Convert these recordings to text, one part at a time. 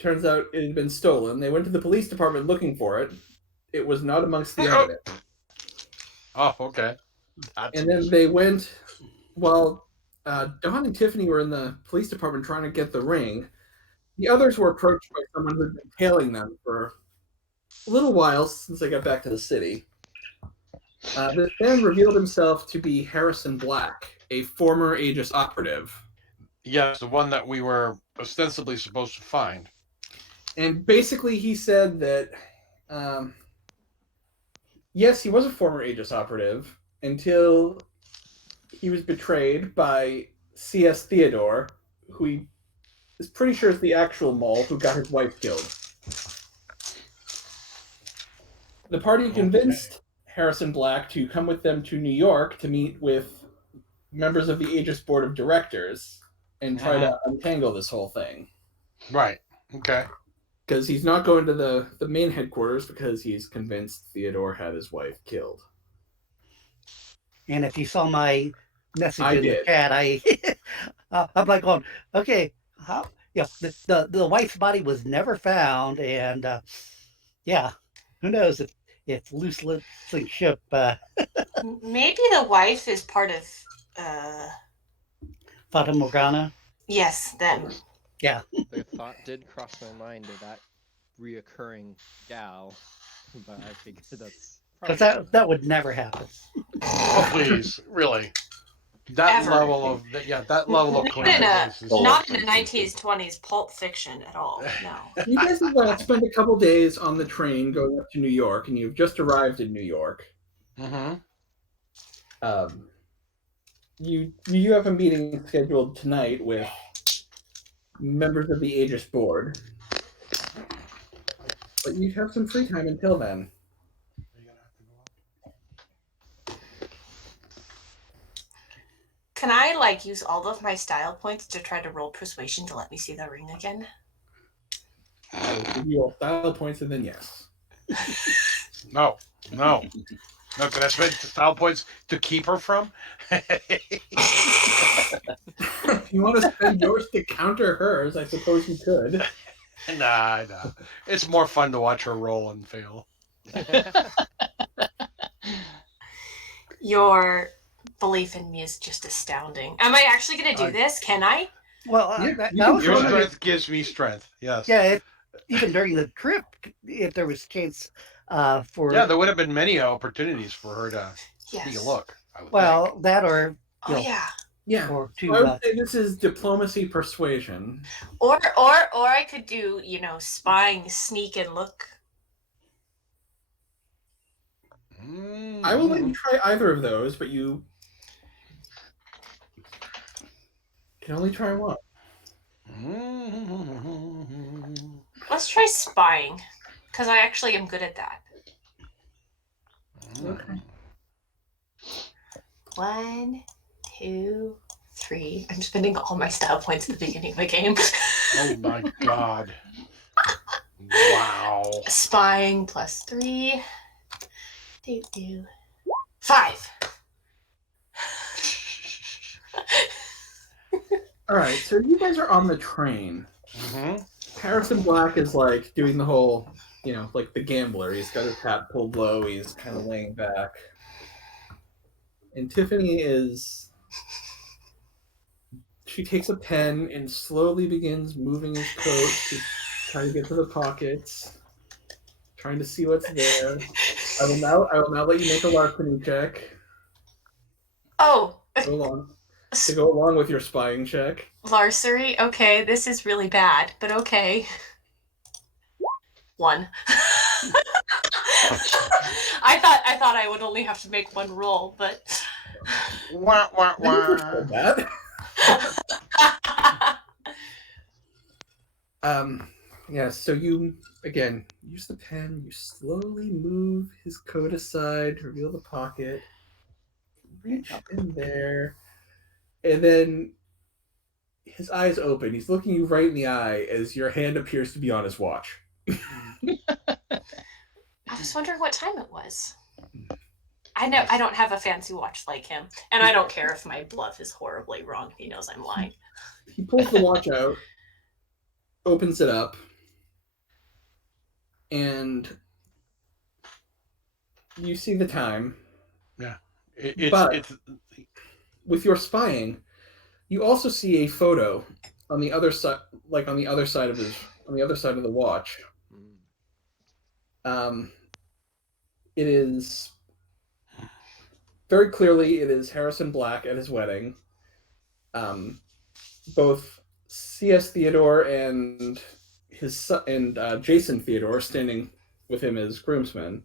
Turns out it had been stolen. They went to the police department looking for it. It was not amongst the evidence. Oh, okay. And then they went, while Don and Tiffany were in the police department trying to get the ring, the others were approached by someone who'd been tailing them for a little while since they got back to the city. This man revealed himself to be Harrison Black, a former Aegis operative. Yes, the one that we were ostensibly supposed to find. And basically he said that, yes, he was a former Aegis operative until he was betrayed by C.S. Theodore, who he is pretty sure is the actual mole who got his wife killed. The party convinced Harrison Black to come with them to New York to meet with members of the Aegis Board of Directors and try to untangle this whole thing. Right. Okay. Because he's not going to the main headquarters because he's convinced Theodore had his wife killed. And if you saw my message in the chat, I'm like going, okay, how? Yeah, the wife's body was never found, and yeah, who knows if loose lips ship. Maybe the wife is part of Fata Morgana. Yes, them. Yeah. The thought did cross my mind of that reoccurring gal, but I figured that's because that would never happen. Oh please, really? That Ever. level of coincidence is not in a 1920s Pulp Fiction at all. No. You guys have spent a couple days on the train going up to New York, and you've just arrived in New York. Mm-hmm. You have a meeting scheduled tonight with members of the Aegis board, but you have some free time until then. Can I use all of my style points to try to roll persuasion to let me see the ring again? I will give you all style points, and then yes. No. Can I spend style points to keep her from? If you want to spend yours to counter hers, I suppose you could. Nah. It's more fun to watch her roll and fail. Your belief in me is just astounding. Am I actually going to do this? Can I? Well, your strength gives me strength. Yes. Yeah. Even during the trip, if there was a chance for there would have been many opportunities for her to take a look. I would think. That or yeah. Or I would say this is diplomacy persuasion. Or I could do spying, sneak, and look. I will let you try either of those, but you can only try one. Let's try spying, because I actually am good at that. Okay. 1, 2, 3. I'm spending all my style points at the beginning of my game. Oh my god. Wow. Spying plus 3. 5. All right, so you guys are on the train. Mm-hmm. Harrison Black is doing the whole, the gambler. He's got his hat pulled low. He's kind of laying back. And Tiffany she takes a pen and slowly begins moving his coat to try to get to the pockets, trying to see what's there. I will now let you make a larceny check. Oh. To go along with your spying check. Larceny? Okay, this is really bad, but okay. 1. I thought I would only have to make one roll, but Wah. That. So you again use the pen, you slowly move his coat aside, reveal the pocket, reach in there, and then his eyes open. He's looking you right in the eye as your hand appears to be on his watch. I was wondering what time it was. I don't have a fancy watch like him, and I don't care if my bluff is horribly wrong. He knows I'm lying. He pulls the watch out, opens it up, and you see the time. Yeah, But it's with your spying, you also see a photo on the other side, like on the other side of the watch. It is very clearly it is Harrison Black at his wedding. Both C.S. Theodore and his son, and Jason Theodore standing with him as groomsmen.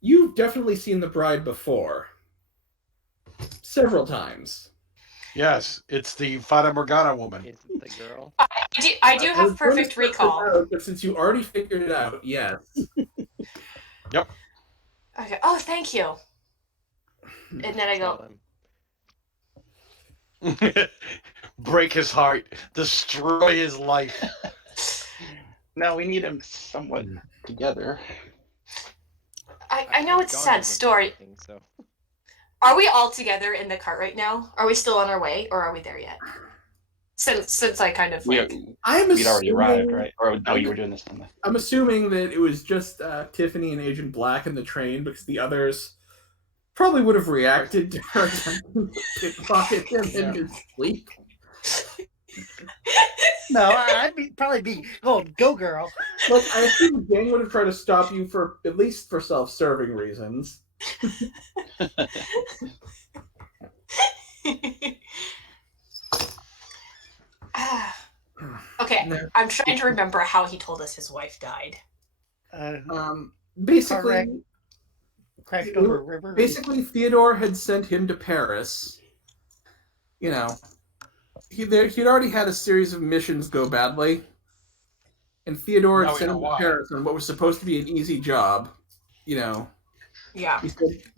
You've definitely seen the bride before, several times. yes, it's the Fata Morgana woman. Is it the girl? I do have perfect recall. Out, but since you already figured it out, yes. Yep. Okay. Oh, thank you. And then I go, Break his heart, destroy his life. No, we need them somewhat together. I know it's a sad story. So. Are we all together in the cart right now? Are we still on our way, or are we there yet? Since I kind of like... We'd already arrived, right? Or no, you were doing this on the... I'm assuming that it was just Tiffany and Agent Black in the train, because the others probably would have reacted to her attempting to pickpocket him in his sleep. No, I'd probably be going, go girl. Look, I assume the gang would have tried to stop you for at least for self-serving reasons. Okay, No. I'm trying to remember how he told us his wife died. Basically, crashed over a river. Basically, Theodore had sent him to Paris. You know, he'd already had a series of missions go badly, and Theodore had sent him to Paris on what was supposed to be an easy job. You know, yeah.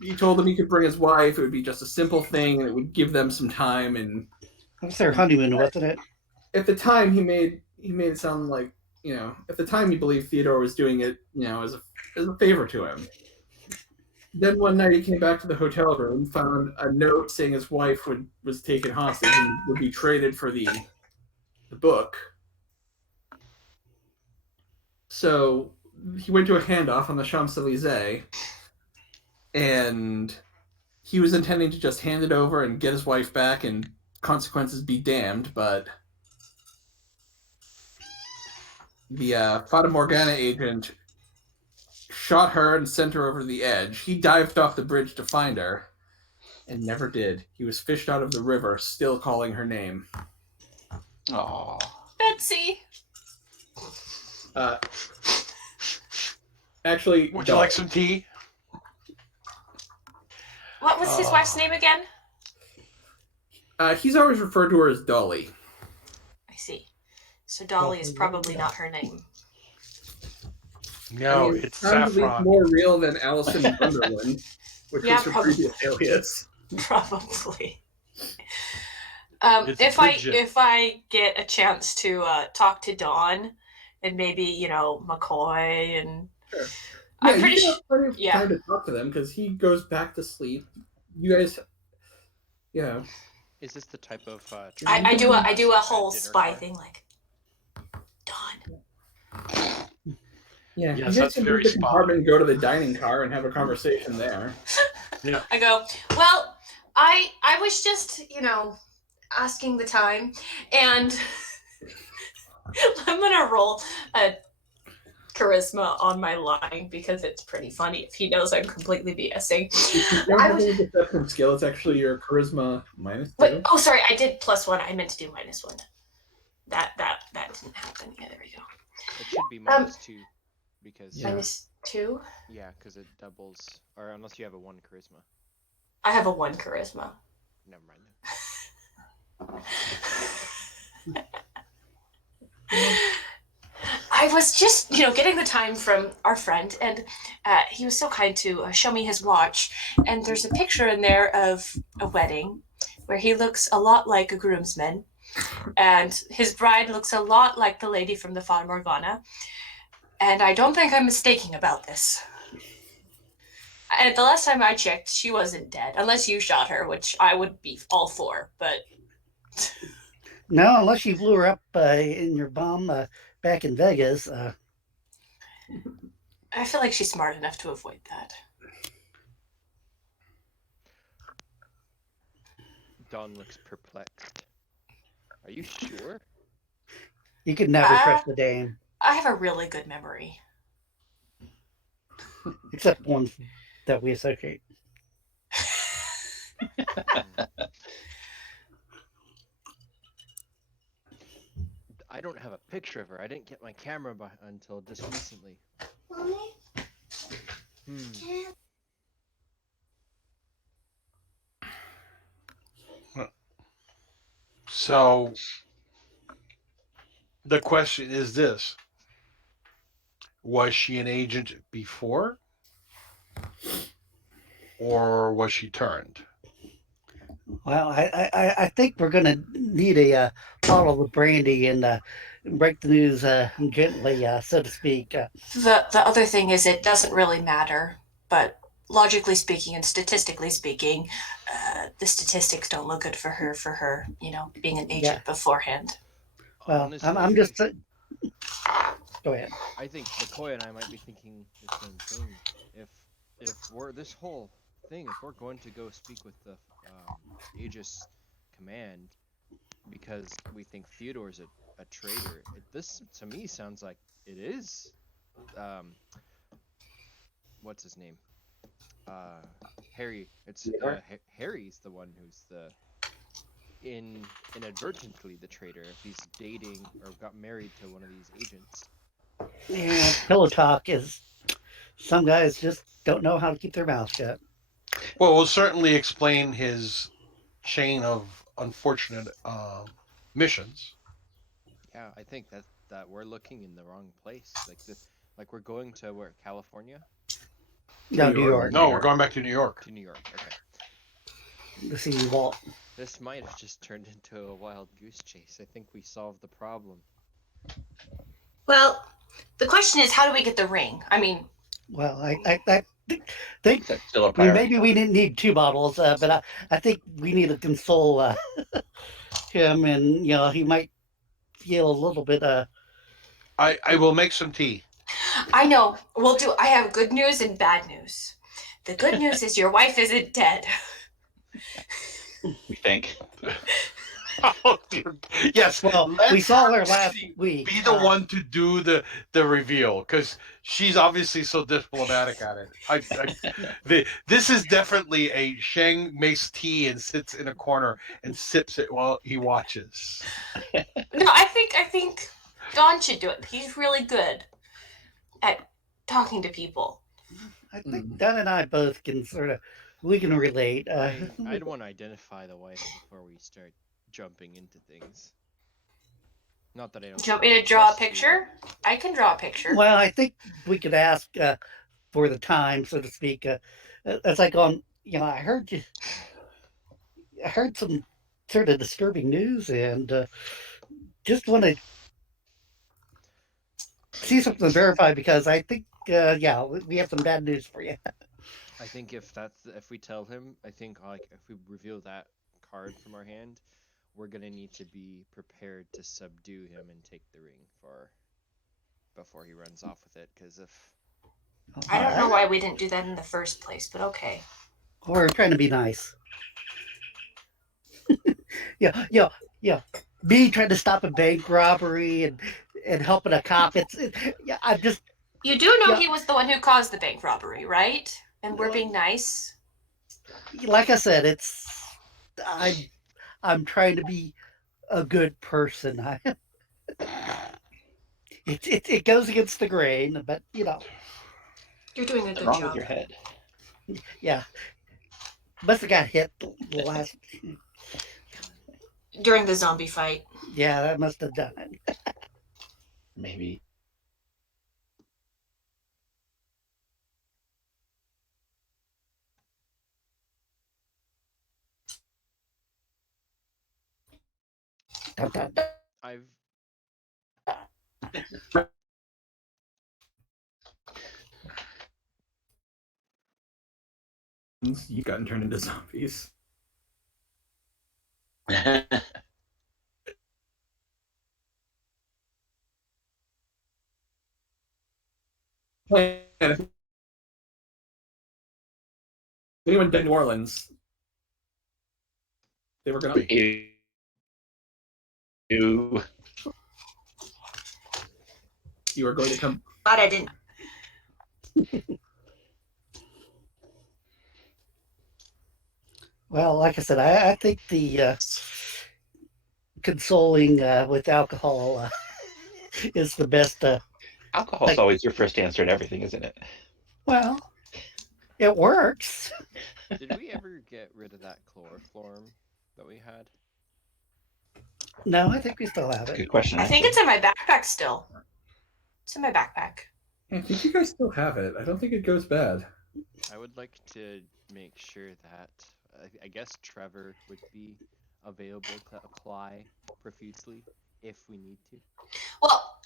He told him he could bring his wife. It would be just a simple thing, and it would give them some time. And it was their honeymoon, wasn't it? At the time, he made it sound like, you know, at the time he believed Theodore was doing it, you know, as a favor to him. Then one night he came back to the hotel room, found a note saying his wife was taken hostage and would be traded for the book. So he went to a handoff on the Champs-Elysees, and he was intending to just hand it over and get his wife back and consequences be damned, but the Fata Morgana agent shot her and sent her over the edge. He dived off the bridge to find her and never did. He was fished out of the river, still calling her name. Oh, Betsy. Actually, would you like some tea? What was his wife's name again? He's always referred to her as Dolly. I see. So Dolly is probably not her name. No, it's Saffron. More real than Allison Wonderland, which was her previous alias. Probably. If I get a chance to talk to Dawn and maybe, you know, McCoy and sure. I'm pretty sure time to talk to them because he goes back to sleep. You guys, you know. Is this the type of I do a whole spy thing like Dawn. Yeah, yes, you that's guys can very leave the spot. compartment, go to the dining car, and have a conversation there. Yeah. I go, well, I was just, you know, asking the time, and I'm gonna roll a charisma on my line because it's pretty funny if he knows I'm completely BSing. You don't have any deception skill. It's actually your charisma minus 2. Wait, oh, sorry, I did +1. I meant to do -1. That didn't happen. Yeah, there we go. It should be -2 because -2. Yeah, because it doubles, or unless you have a 1 charisma. I have a 1 charisma. Never mind. I was just, you know, getting the time from our friend, and he was so kind to show me his watch. And there's a picture in there of a wedding where he looks a lot like a groomsman, and his bride looks a lot like the lady from the Fata Morgana. And I don't think I'm mistaken about this. And the last time I checked, she wasn't dead, unless you shot her, which I would be all for. But no, unless you blew her up in your bomb back in Vegas. I feel like she's smart enough to avoid that. Dawn looks perplexed. Are you sure? You could never trust the dame, I have a really good memory. except ones that we associate. I don't have a picture of her. I didn't get my camera until just recently. So the question is this: was she an agent before, or was she turned? Well, I think we're going to need a bottle of brandy and break the news gently, so to speak. The other thing is it doesn't really matter, but logically speaking and statistically speaking, the statistics don't look good for her, being an agent beforehand. Well, Honestly, I'm just. Go ahead. I think McCoy and I might be thinking the same thing. If we're this whole thing, if we're going to go speak with the Aegis command because we think Theodore's a traitor, this to me sounds like it is. What's his name? Harry. It's Harry's the one who's inadvertently the traitor if he's dating or got married to one of these agents. Yeah, pillow talk is. Some guys just don't know how to keep their mouth shut. Well, we'll certainly explain his chain of unfortunate missions. Yeah, I think that we're looking in the wrong place. Like we're going to where, California? No, New York. No, we're going back to New York. To New York. Okay. To see Walt. This might have just turned into a wild goose chase. I think we solved the problem. Well, the question is, how do we get the ring? I mean, well, I think That's still a priority. maybe we didn't need 2 bottles, but I think we need to console him, and he might feel a little bit. I will make some tea. I know. I have good news and bad news. The good news is your wife isn't dead. We think. Oh, yes. Well, we saw her last week. Be the one to do the reveal because she's obviously so diplomatic at it. This is definitely a Zheng makes tea and sits in a corner and sips it while he watches. No, I think Don should do it. He's really good at talking to people. I think Don and I both can we can relate. I'd want to identify the wife before we start jumping into things. Not that I don't. Do you want me to draw a picture? I can draw a picture. Well, I think we could ask for the time, so to speak. It's like I heard some sort of disturbing news, and just want to see something verified because I think, we have some bad news for you. I think if we tell him, I think if we reveal that card from our hand, we're gonna need to be prepared to subdue him and take the ring before he runs off with it. Because I don't know why we didn't do that in the first place, but okay. We're trying to be nice. Yeah. Me trying to stop a bank robbery and helping a cop. I'm just. You do know he was the one who caused the bank robbery, right? And we're being nice. Like I said, I'm trying to be a good person. It goes against the grain, but You're doing a What's good wrong job. with your head? Yeah. Must have got hit the last. During the zombie fight. Yeah, that must have done it. Maybe. I've You've gotten turned into zombies. plan. If anyone did New Orleans, they were going to. You. You were going to come. Glad I didn't. Well, like I said, I think the consoling with alcohol is the best. Alcohol's always your first answer to everything, isn't it? Well, it works. Did we ever get rid of that chloroform that we had? No, I think we still have it. Good question. I think it's in my backpack still. It's in my backpack. I think you guys still have it. I don't think it goes bad. I would like to make sure that I guess Trevor would be available to apply profusely if we need to. Well,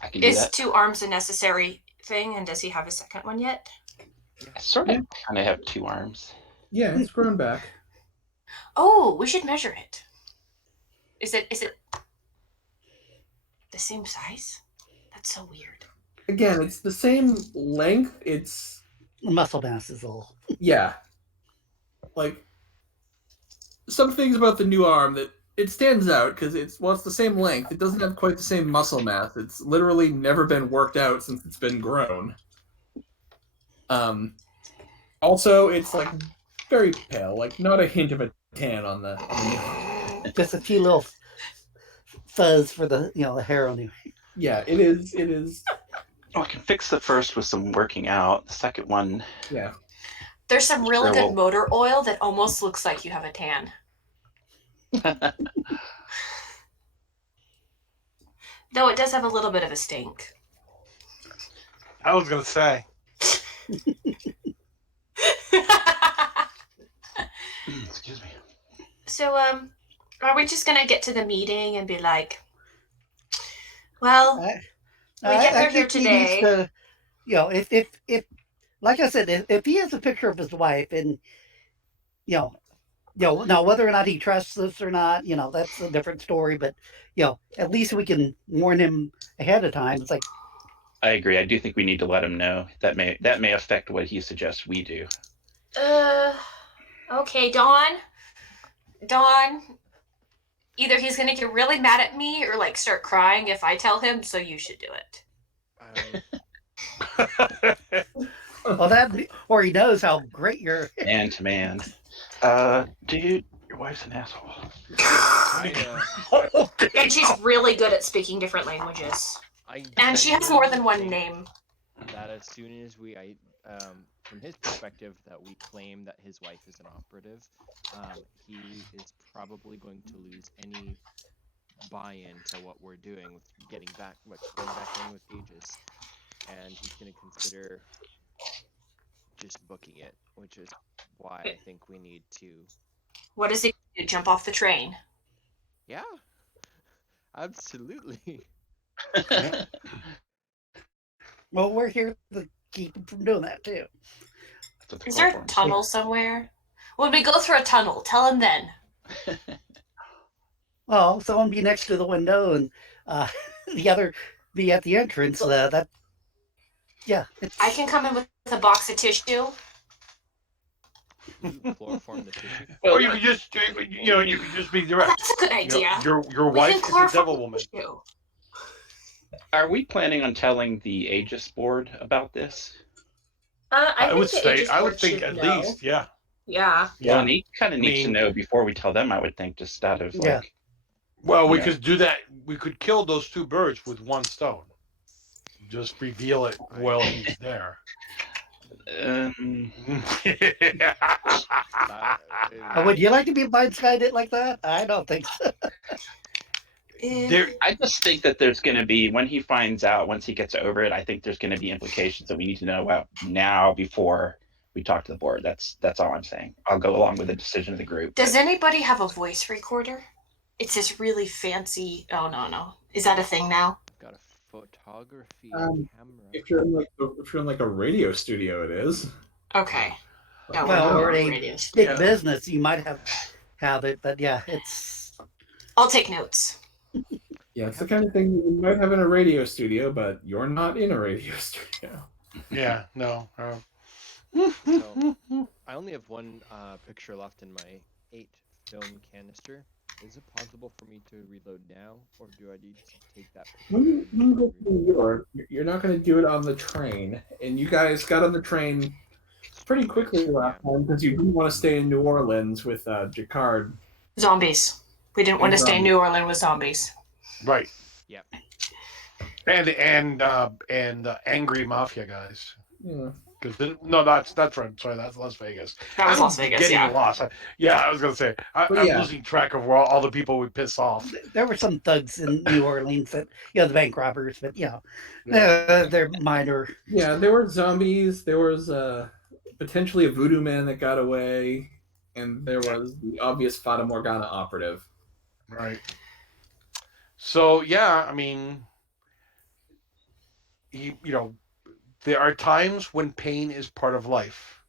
I can do is that. 2 arms a necessary thing, and does he have a second one yet? I sort of kind of have 2 arms. Yeah, it's grown back. Oh, we should measure it. Is it the same size? That's so weird. Again, it's the same length. It's Muscle mass is all. yeah. Like some things about the new arm that it stands out because it's the same length. It doesn't have quite the same muscle mass. It's literally never been worked out since it's been grown. Also, it's like very pale, like not a hint of a tan on the Just a few little fuzz for the the hair on the. Yeah, it is. It is. Oh, I can fix the first with some working out. The second one. Yeah. There's some really Sure, good motor oil that almost looks like you have a tan. Though it does have a little bit of a stink. I was gonna say. Excuse me. So, are we just gonna get to the meeting and be like, well, we get her here think he needs today. to, if like I said, if he has a picture of his wife and now whether or not he trusts us or not, that's a different story. But at least we can warn him ahead of time. It's like I agree. I do think we need to let him know. That may affect what he suggests we do. Okay, Dawn. Either he's gonna get really mad at me or like start crying if I tell him, so you should do it. well or he knows how great you're. Man to man. Dude, your wife's an asshole. And she's really good at speaking different languages. And she has more than one name. That as soon as from his perspective, that we claim that his wife is an operative, he is probably going to lose any buy-in to what we're doing with getting back in with Aegis, and he's going to consider just booking it, which is why I think we need to. What does he do? Jump off the train? Yeah, absolutely. Well, we're here to keep him from doing that too. Is there a tunnel somewhere? When we go through a tunnel, tell him then. Well, someone be next to the window and the other be at the entrance. I can come in with a box of tissue. Chloroform the tissue. Or you could just, be direct. That's a good idea. Your wife is a devil woman. Tissue. Are we planning on telling the Aegis board about this? I would think at least, yeah. Yeah. Well, and he kind of needs to know before we tell them, I would think, just out of like. Well, we could do that. We could kill those 2 birds with 1 stone. Just reveal it while he's there. Would you like to be blindsided like that? I don't think so. I just think that there's going to be, when he finds out, once he gets over it, I think there's going to be implications that we need to know about now before we talk to the board. That's all I'm saying. I'll go along with the decision of the group. Does anybody have a voice recorder? It's this really fancy. Oh no! Is that a thing now? I've got a photography camera. camera. If you're in like a radio studio, it is. Okay. No, Well, or a big Yeah. business, you might have it, but yeah, it's. I'll take notes. Yeah, it's the kind of thing you might have in a radio studio, but you're not in a radio studio. Yeah, no. So I only have one picture left in my 8-film canister. Is it possible for me to reload now, or do I need to take that picture When and you go to New reload? York, you're not going to do it on the train, and you guys got on the train pretty quickly last Yeah. time because you didn't want to stay in New Orleans with Jacquard. Zombies. We didn't want to stay in New Orleans with zombies. Right. Yep. And angry mafia guys. Yeah. No, that's right. Sorry, that's Las Vegas. That was I'm Las Vegas, getting yeah. lost. I was gonna say I'm losing track of all the people we piss off. There were some thugs in New Orleans that, the bank robbers, but they're minor. Yeah, there were zombies. There was potentially a voodoo man that got away, and there was the obvious Fata Morgana operative. Right. So yeah, I mean, there are times when pain is part of life.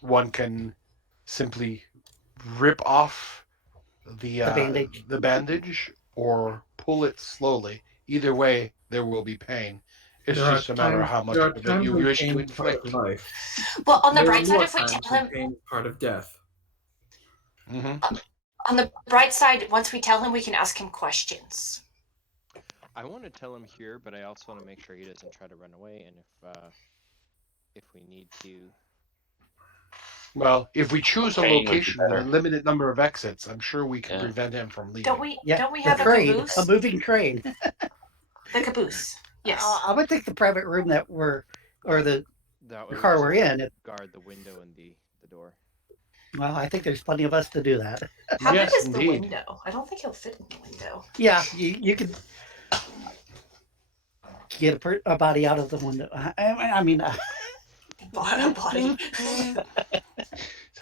One can simply rip off the bandage or pull it slowly. Either way, there will be pain. It's just a matter of how much of it you wish to inflict. Well, on the bright side, if we tell him pain is part of death. Mm-hmm. On the bright side, once we tell him, we can ask him questions. I want to tell him here, but I also want to make sure he doesn't try to run away. And if we need to, well, if we choose a location with a limited number of exits, I'm sure we can prevent him from leaving. Don't we have a train, caboose? a moving train. The caboose. Yes. I would think the private room the car we're in. Guard the window and the door. Well, I think there's plenty of us to do that. How big is the window? I don't think he'll fit in the window. Yeah, you could get a body out of the window. I mean, body.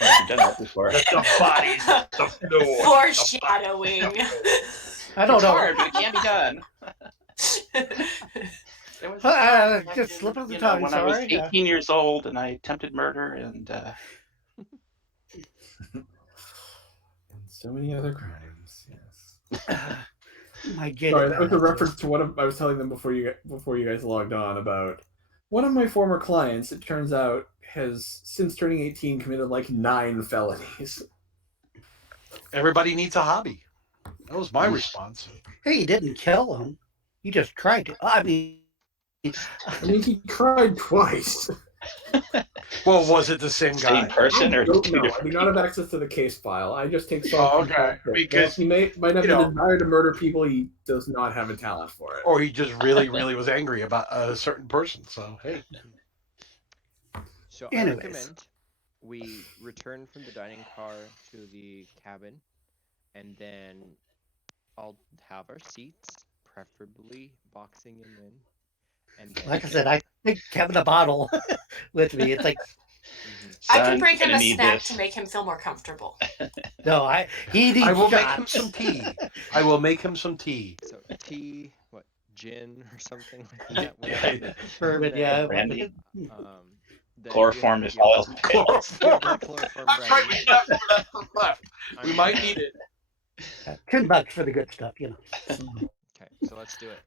I've done that before. The body's the floor. Foreshadowing. I don't It's know. hard, but it can be done. There was just slip of the tongue. when I was 18 years old and I attempted murder and so many other crimes. Yes. My goodness. Sorry, that was a reference to what I was telling them before you guys logged on about one of my former clients. It turns out has since turning 18 committed like 9 felonies. Everybody needs a hobby. That was my response. Hey, you didn't kill him. You just tried to. I mean, he tried twice. Well, was it the same guy? same person or I don't two know. I different do not have access to the case file. I just take okay. Because he might have the desire to murder people. He does not have a talent for it. Or he just really, really was angry about a certain person. So hey. So Anyways. I recommend we return from the dining car to the cabin, and then I'll have our seats, preferably boxing him in. And then, like I said, I think having a bottle with me. It's like I can bring him a snack to make him feel more comfortable. no, he needs I will shots. make him some tea. I will make him some tea. So tea, gin or something like that. Yeah. Bourbon, yeah. brandy. The Chloroform idea is all. Chloroform. Chloroform That's right. brandy. We got some left. We might need it. $10 for the good stuff, Okay, so let's do it.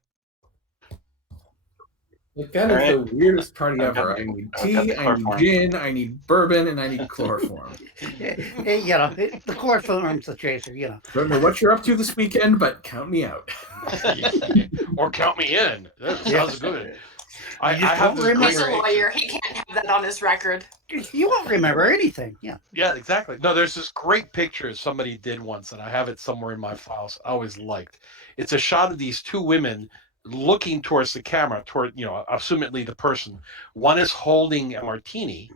Like that is the weirdest party ever. I need tea, I need gin, I need bourbon, and I need chloroform. The chloroform's the chaser, Don't know what you're up to this weekend, but count me out. Or count me in. That sounds good. I just have won't this remember. He's a lawyer. He can't have that on his record. You won't remember anything. Yeah. Yeah, exactly. No, there's this great picture somebody did once, and I have it somewhere in my files. I always liked. It's a shot of these two women looking towards the camera, assumedly the person. One is holding a martini,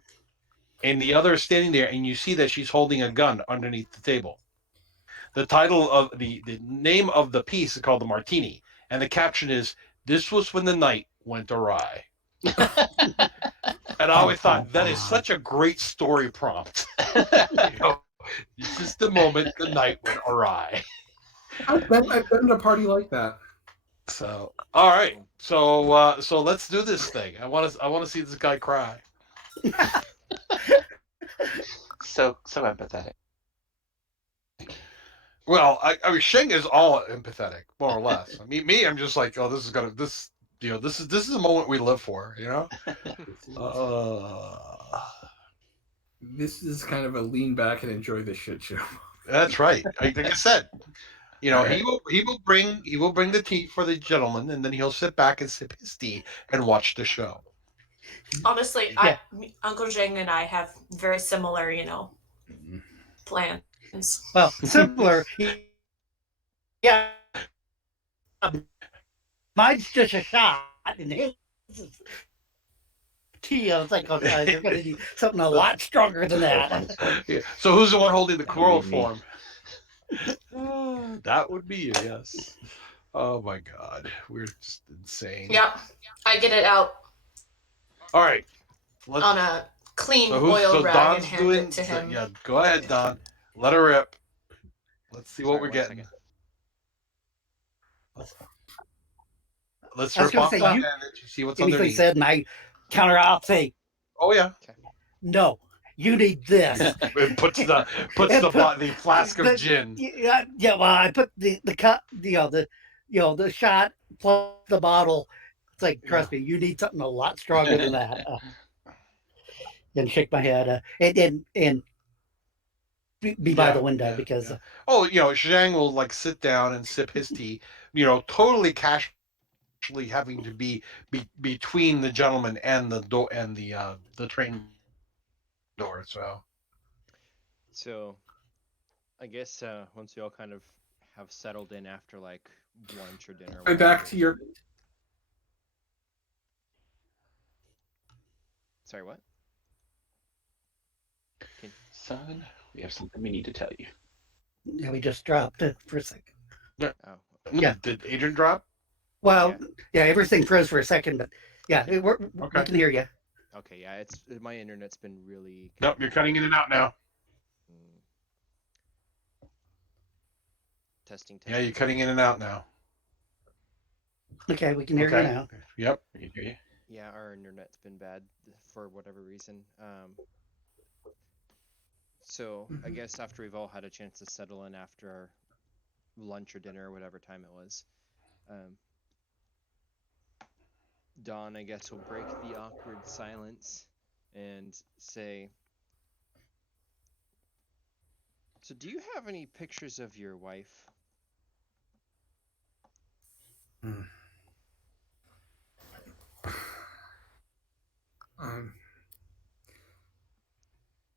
and the other is standing there, and you see that she's holding a gun underneath the table. The title of the name of the piece is called The Martini, and the caption is, "This was when the night went awry." And I always thought that is such a great story prompt. This is the moment the night went awry. I've been at a party like that. So, all right. So let's do this thing. I want to see this guy cry. So empathetic. Well, I mean, Zheng is all empathetic, more or less. I mean, me, I'm just like, oh, this this is a moment we live for. This is kind of a lean back and enjoy the shit show. That's right. Like I said, Right. he will bring the tea for the gentleman, and then he'll sit back and sip his tea and watch the show. Honestly, Yeah. Uncle Zheng and I have very similar, plans. Well, similar. Yeah. Mine's just a shot, and his is tea. I was like, oh, you're going to need something a lot stronger than that. Yeah. So who's the one holding the That would coral be me. form? That would be you, yes. Oh my God, we're just insane. Yep, I get it out All right, let's. on a clean So oil rag Don's and hand doing it to him. Yeah, go ahead, Don. Let her rip. Let's see what Sorry, we're one getting. second. Let's I was rip gonna off say, that you- and see what's Anything underneath. said, and I counter out, say, Oh yeah, no, you need this. it puts the flask of The- gin. Yeah, well, I put the cup, the shot plus the bottle. It's like, trust me, you need something a lot stronger than that. And shake my head, and be by the window because Oh, Zhang will like sit down and sip his tea. Totally casually having to be between the gentleman and the door and the train door. So, I guess once you all kind of have settled in after like lunch or dinner. Right back to your. Sorry, what? Son, we have something we need to tell you. yeah, we just dropped it for a second. Oh, Yeah. Did Adrian drop? Well, yeah, everything froze for a second, but yeah, we Okay. can hear you. okay. Yeah, it's my internet's been really. Nope, you're cutting in and out now. Mm. Testing. Yeah, you're cutting in and out now. Okay, we can hear you now. Yep. We can hear you. Yeah, our internet's been bad for whatever reason. So I guess after we've all had a chance to settle in after our lunch or dinner or whatever time it was, Dawn, I guess, will break the awkward silence and say, so do you have any pictures of your wife?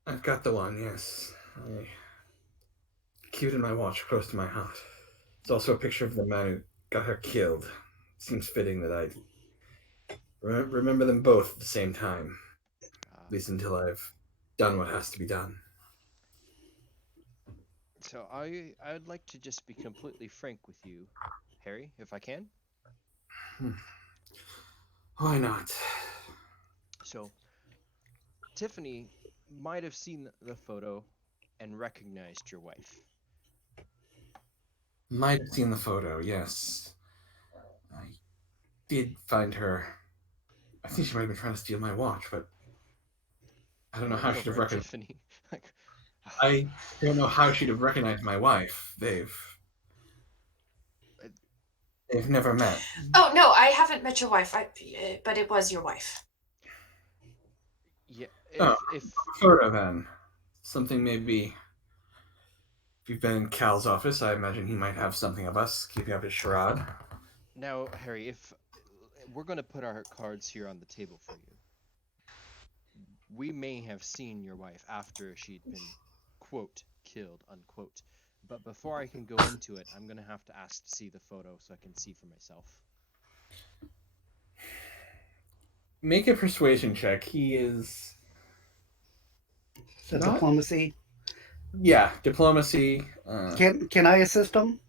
I've got the one, yes. I keep it in my watch close to my heart. It's also a picture of the man who got her killed. Seems fitting that I remember them both at the same time, at least until I've done what has to be done. So I'd like to just be completely frank with you, Harry, if I can. Why not? So Tiffany might have seen the photo and recognized your wife. Might have seen the photo, yes. I did find her. I think she might have been trying to steal my watch, but I don't know how she'd have recognized. Tiffany. Like, I don't know how she'd have recognized my wife. They've never met. Oh no, I haven't met your wife. But it was your wife. yeah, if Photo then. Something maybe. If you've been in Cal's office, I imagine he might have something of us keeping up his charade. now, Harry, if we're going to put our cards here on the table for you, we may have seen your wife after she'd been, quote, killed, unquote. But before I can go into it, I'm going to have to ask to see the photo so I can see for myself. Make a persuasion check. He is. So Not- diplomacy. Yeah, diplomacy. Can I assist him?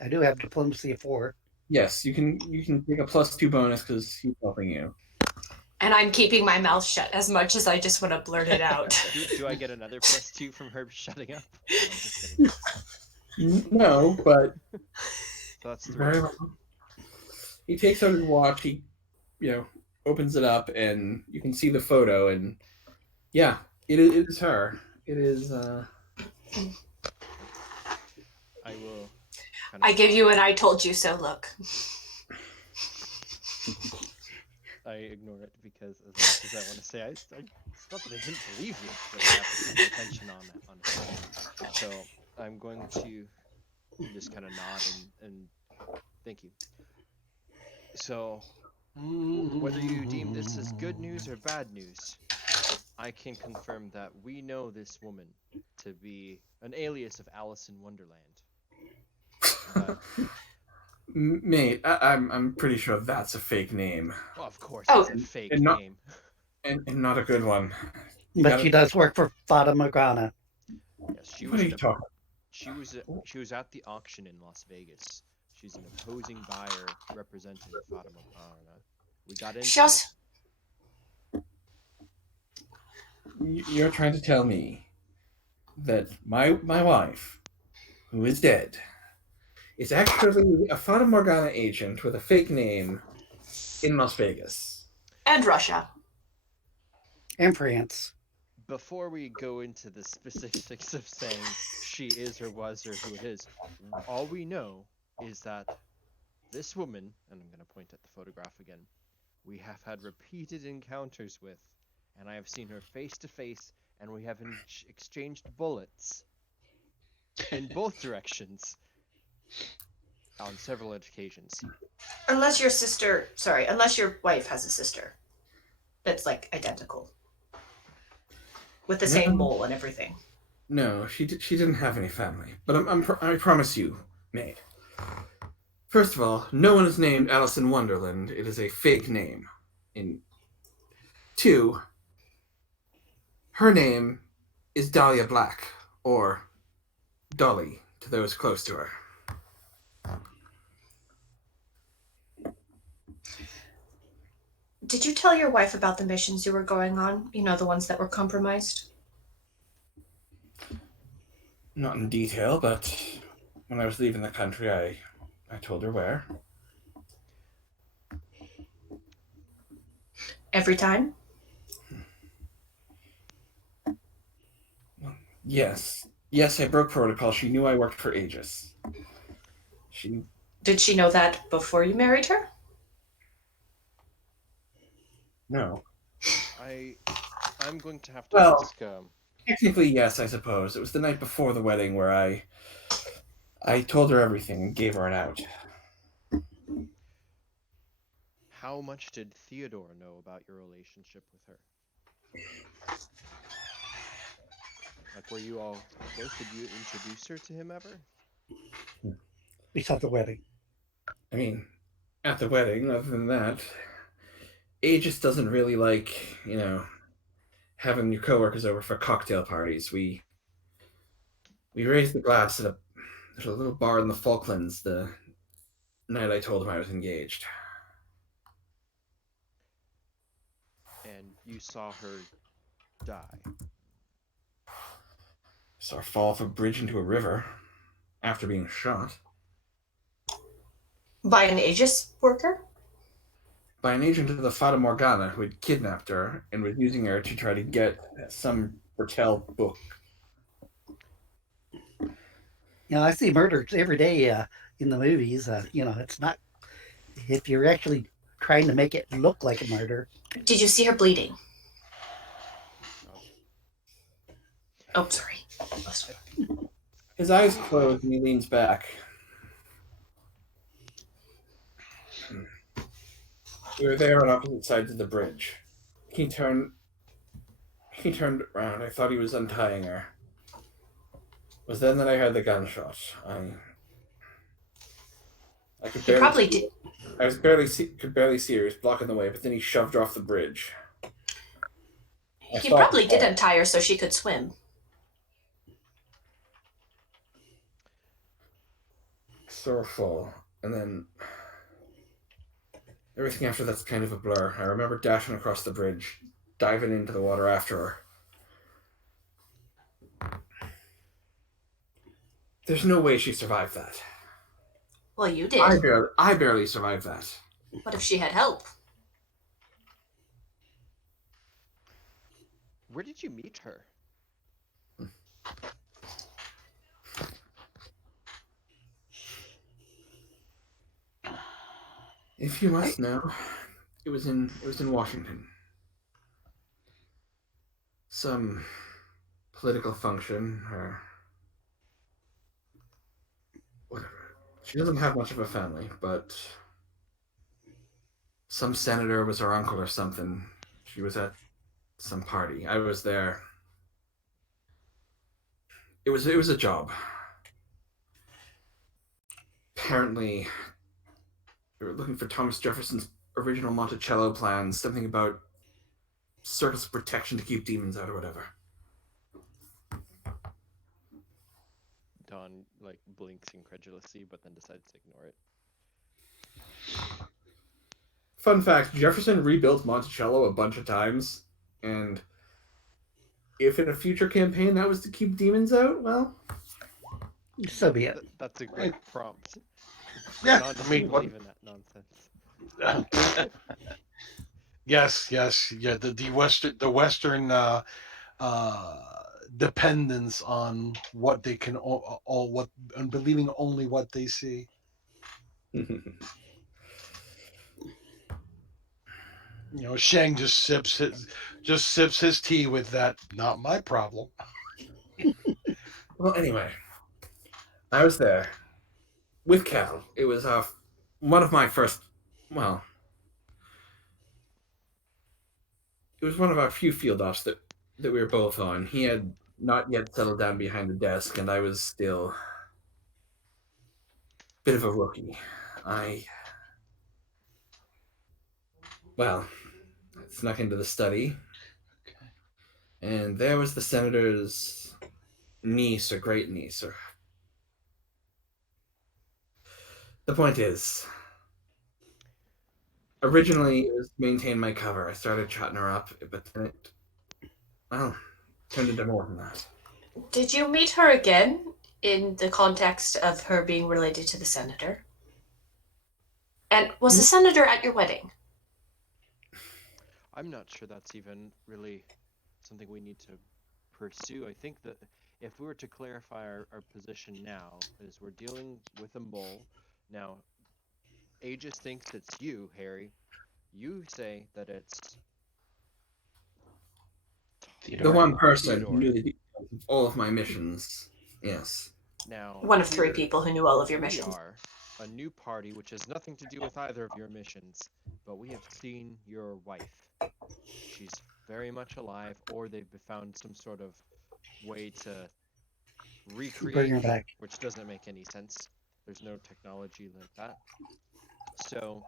I do have diplomacy of 4. Yes, you can take a +2 bonus because he's helping you. And I'm keeping my mouth shut as much as I just want to blurt it out. Do I get another +2 from her shutting up? No, I'm just kidding. No, but So that's 3. very well. He takes out his watch. He, opens it up, and you can see the photo. And yeah, it is her. It is. I will. I give you an "I told you so" look. I ignore it because as much as I want to say, it's not that I didn't believe you, but I have to keep my attention on it. So I'm going to just kind of nod and thank you. So whether you deem this as good news or bad news, I can confirm that we know this woman to be an alias of Alice in Wonderland. But Mate, I'm pretty sure that's a fake name. well, of course, Oh. it's a fake And not- name. And not a good one. You But gotta- she does work for Fata Morgana. Yes, she What was are you talking? she was at the auction in Las Vegas. She's an opposing buyer representing Fata Morgana. We got into She also, You're trying to tell me that my wife, who is dead, is actually a Fata Morgana agent with a fake name in Las Vegas. and Russia. And France. Before we go into the specifics of saying she is or was or who it is, all we know is that this woman, and I'm going to point at the photograph again, we have had repeated encounters with, and I have seen her face to face, and we have exchanged bullets in both directions on several occasions. Unless your wife has a sister that's like identical. With the same mole and everything. No, she didn't have any family. But I promise you, mate. First of all, no one is named Alice in Wonderland. It is a fake name. Two, her name is Dahlia Black, or Dolly to those close to her. Did you tell your wife about the missions you were going on? You know, the ones that were compromised? Not in detail, but when I was leaving the country, I told her where. Every time? Yes. Yes, I broke protocol. She knew I worked for Aegis. Did she know that before you married her? No. I'm going to have to Well, ask. Technically, yes, I suppose. It was the night before the wedding where I told her everything and gave her an out. How much did Theodore know about your relationship with her? Like, were you all close? Did you introduce her to him ever? We saw the wedding. I mean, at the wedding, other than that, Aegis doesn't really like, having your coworkers over for cocktail parties. We raised the glass at a little bar in the Falklands the night I told him I was engaged. And you saw her die. Saw her fall off a bridge into a river after being shot. By an Aegis worker? By an agent of the Fata Morgana who had kidnapped her and was using her to try to get some Bertel book. I see murders every day in the movies. It's not, if you're actually trying to make it look like a murder. Did you see her bleeding? Oh, sorry. His eyes close and he leans back. We were there on opposite sides of the bridge. He turned around. I thought he was untying her. It was then that I heard the gunshot. I could He barely probably see, did. I could barely see her. He was blocking the way, but then he shoved her off the bridge. He probably did untie her so she could swim. Saw her fall, and then everything after that's kind of a blur. I remember dashing across the bridge, diving into the water after her. There's no way she survived that. Well, you did. I barely survived that. What if she had help? Where did you meet her? If you must know, It was in Washington. Some political function or whatever. She doesn't have much of a family, but some senator was her uncle or something. She was at some party. I was there. It was a job. Apparently, they were looking for Thomas Jefferson's original Monticello plans, something about circles of protection to keep demons out or whatever. Don like blinks incredulously, but then decides to ignore it. Fun fact, Jefferson rebuilt Monticello a bunch of times, and if in a future campaign that was to keep demons out, well, So be it. That's a great prompt. Yeah, Don I doesn't mean, believe in that nonsense. yes, yeah. The Western dependence on what they can all what and believing only what they see. You know, Zheng just sips his tea with that. Not my problem. well, anyway, I was there with Cal. It was one of my first, well, it was one of our few field ops that we were both on. He had not yet settled down behind the desk, and I was still a bit of a rookie. Well, I snuck into the study, and there was the senator's niece or great niece. Or the point is, originally it was to maintain my cover. I started chatting her up, but then it, well, turned into more than that. Did you meet her again in the context of her being related to the senator? And was the senator at your wedding? I'm not sure that's even really something we need to pursue. I think that if we were to clarify our position now, is we're dealing with a mole. Now, Aegis thinks it's you, Harry. You say that it's The one person Theodore. who knew the details of all of my missions. Yes. Now, One of three here people who knew all of your we missions. are a new party, which has nothing to do with either of your missions, but we have seen your wife. She's very much alive, or they've found some sort of way to recreate Bring her her, back. which doesn't make any sense. There's no technology like that. So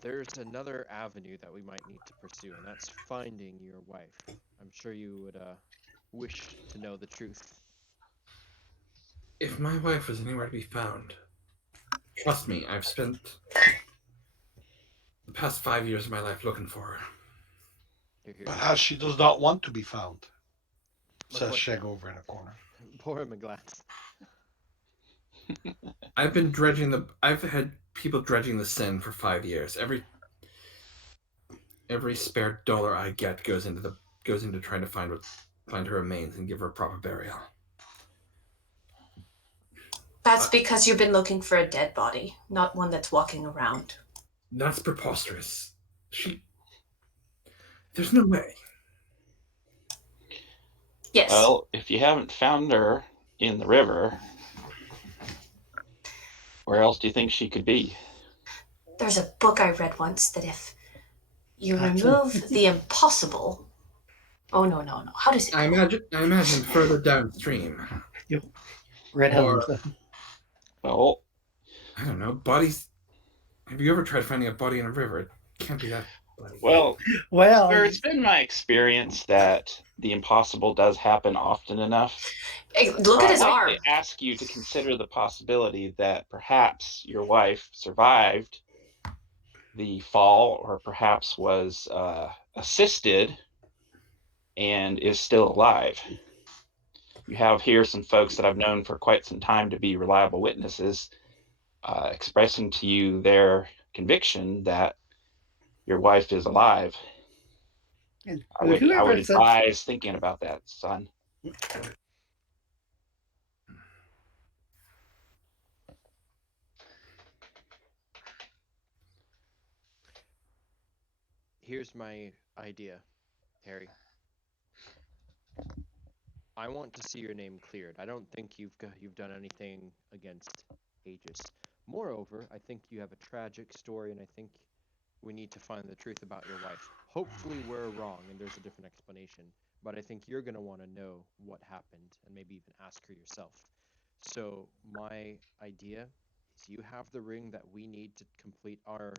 there's another avenue that we might need to pursue, and that's finding your wife. I'm sure you would wish to know the truth. If my wife was anywhere to be found, trust me, I've spent the past 5 years of my life looking for her. Perhaps she does not want to be found. Says McCoy. Zheng over in a corner. Pour him a glass. I've had people dredging the sin for 5 years. Every spare dollar I get goes into trying to find her remains and give her a proper burial. That's because you've been looking for a dead body, not one that's walking around. That's preposterous. There's no way. Yes. Well, if you haven't found her in the river, where else do you think she could be? There's a book I read once that if you remove the impossible... Oh, no. How does it go? I imagine further downstream. Red Or- Helms. Well, I don't know, bodies. Have you ever tried finding a body in a river? It can't be that bloody. well, Well, sir, it's been my experience that the impossible does happen often enough. Hey, look at his I'd like arm. to ask you to consider the possibility that perhaps your wife survived the fall, or perhaps was assisted and is still alive. You have here some folks that I've known for quite some time to be reliable witnesses, expressing to you their conviction that your wife is alive. and I would whoever said advise thinking about that, son. here's my idea, Harry. I want to see your name cleared. I don't think you've done anything against Aegis. Moreover, I think you have a tragic story, and I think we need to find the truth about your wife. Hopefully we're wrong and there's a different explanation, but I think you're going to want to know what happened and maybe even ask her yourself. So my idea is you have the ring that we need to complete our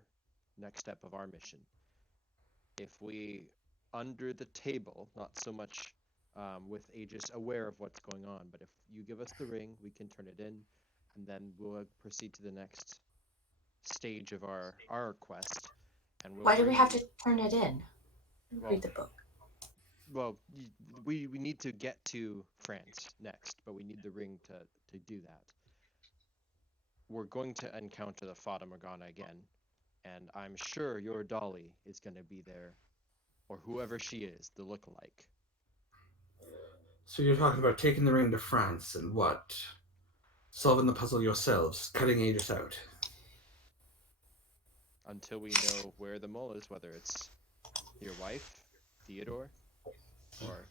next step of our mission. If we, under the table, not so much with Aegis aware of what's going on, but if you give us the ring, we can turn it in, and then we'll proceed to the next stage of our quest. And we'll Why do we have you... to turn it in? Read the book. Well, we need to get to France next, but we need the ring to do that. We're going to encounter the Fata Morgana again, and I'm sure your Dolly is going to be there, or whoever she is, the lookalike. So you're talking about taking the ring to France and what? Solving the puzzle yourselves, cutting Aegis out. Until we know where the mole is, whether it's your wife, Theodore, or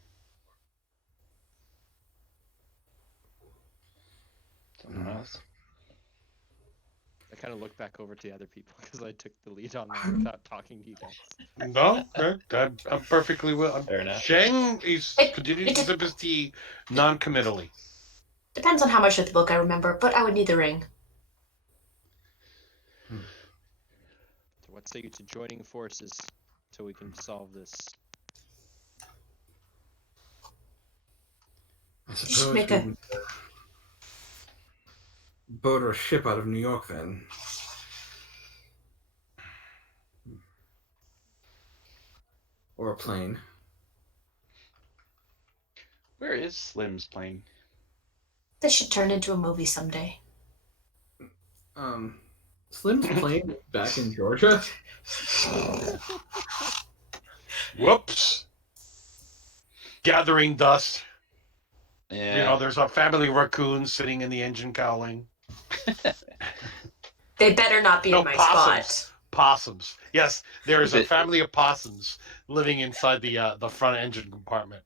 someone else. I kind of look back over to the other people because I took the lead on that without talking to you guys. No, I'm perfectly well. Fair enough. Zheng is continuing to sip his tea non-committally. Depends on how much of the book I remember, but I would need the ring. So what say you to joining forces so we can solve this? I You should suppose make we a... would boat or a ship out of New York then. Or a plane. Where is Slim's plane? This should turn into a movie someday. Slim's plane back in Georgia? Whoops. Gathering dust. Yeah. You know, there's a family of raccoons sitting in the engine cowling. They better not be No, in my possums. spot. Possums. Yes, there is Is a it- family of possums living inside the front engine compartment.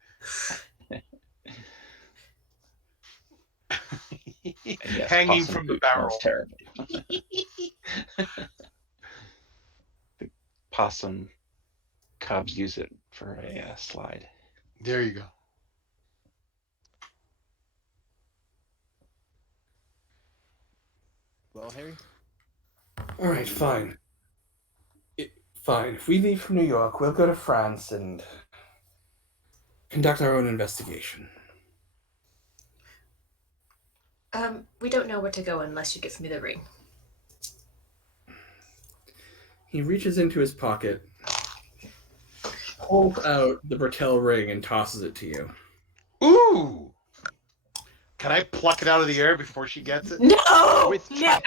Yes, Hanging possum from the poop barrel. smells terrible. The possum cubs use it for a slide. There you go. Well, Harry? All right, fine. Fine. If we leave from New York, we'll go to France and conduct our own investigation. We don't know where to go unless you give me the ring. He reaches into his pocket, pulls out the Bertel ring, and tosses it to you. Ooh! Can I pluck it out of the air before she gets it? No! With No!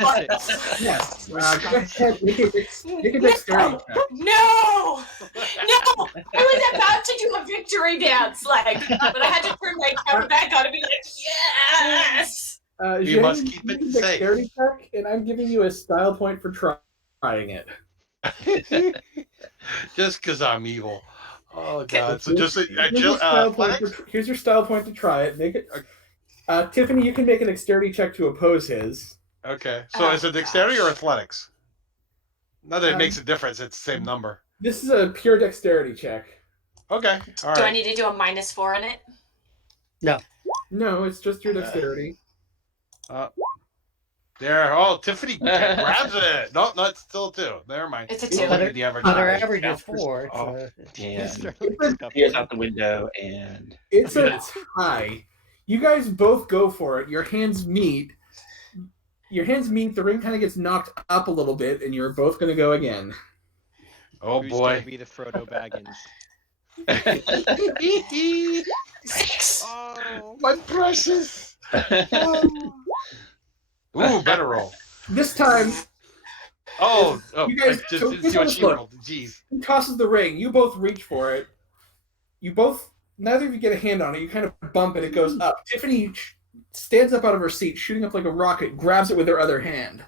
Yes. Go ahead, make a dexterity check. No! No! I was about to do a victory dance, but I had to turn my camera back on and be like, yes! You must keep it make a safe. dexterity check, and I'm giving you a style point for trying it. Just because I'm evil. Oh god! So Here's just your style point here's your style point to try it. Make it. Tiffany, you can make a dexterity check to oppose his. okay. So Oh, is it dexterity or gosh. athletics? Not that it Um, makes a difference. It's the same number. This is a pure dexterity check. Okay. All Do I right. need to do a -4 on it? No, it's just your dexterity. There. Oh, Tiffany grabs it. No, not still 2. Never mind. It's a Yeah, 2. but The average But our size. average Yeah, is 4. oh, So Damn. Start Here's out the window and It's a tie. You guys both go for it. Your hands meet. The ring kind of gets knocked up a little bit, and you're both going to go again. Oh Who's boy. gonna be the Frodo Baggins? 6. Oh, My precious. Ooh, better roll. This time, Oh, You guys- I just so didn't here's see how what this she looks. rolled. Jeez. he tosses the ring. You both reach for it. Neither of you get a hand on it. You kind of bump it. It goes up. Tiffany stands up out of her seat, shooting up like a rocket, grabs it with her other hand.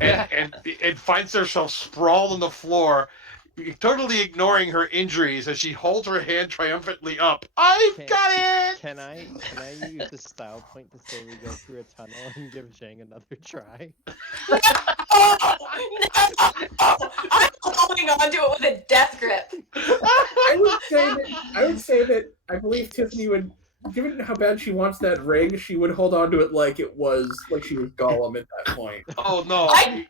And finds herself sprawled on the floor, totally ignoring her injuries as she holds her hand triumphantly up. I've got it! Can I use a style point to say we go through a tunnel and give Zheng another try? Oh, no! I'm holding on to it with a death grip. I would say that I believe Tiffany would, given how bad she wants that ring, she would hold on to it like she was Gollum at that point. Oh no! I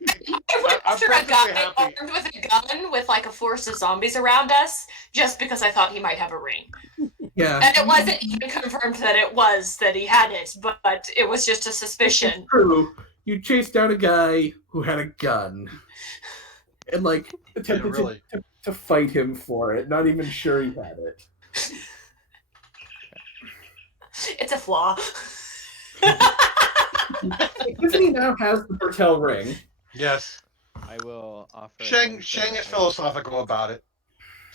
went I'm after a perfectly guy happy. armed with a gun with like a force of zombies around us, just because I thought he might have a ring. Yeah. And it wasn't even confirmed that he had it, but it was just a suspicion. True. You chased down a guy who had a gun, and like attempted really. to fight him for it, not even sure he had it. It's a flaw. Tiffany now has the Bertel ring. Yes. I will offer. Zheng is philosophical about it,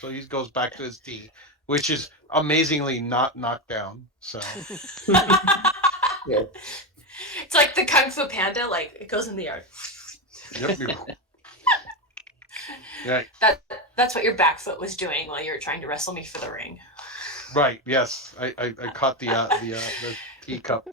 so he goes back to his tea, which is amazingly not knocked down. So. Yeah. It's like the Kung Fu Panda, like it goes in the yard. Yep. Right. That's what your back foot was doing while you were trying to wrestle me for the ring. Right. Yes. I caught the teacup.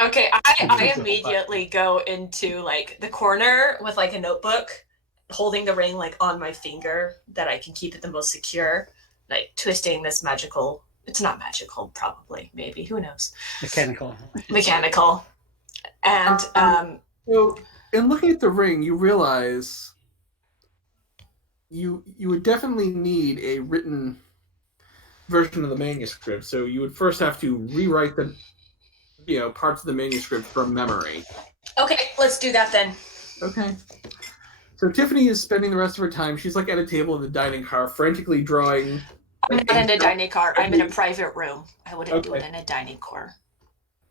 Okay, I immediately go into like the corner with like a notebook, holding the ring like on my finger that I can keep it the most secure, like twisting this magical. It's not magical, probably, maybe, who knows? Mechanical. And So, in looking at the ring, you realize you would definitely need a written version of the manuscript. So you would first have to rewrite the parts of the manuscript from memory. okay, let's do that then. Okay. So Tiffany is spending the rest of her time. She's like at a table in the dining car, frantically drawing. I'm not in a dining car. I'm in a private room. I wouldn't do it in a dining car.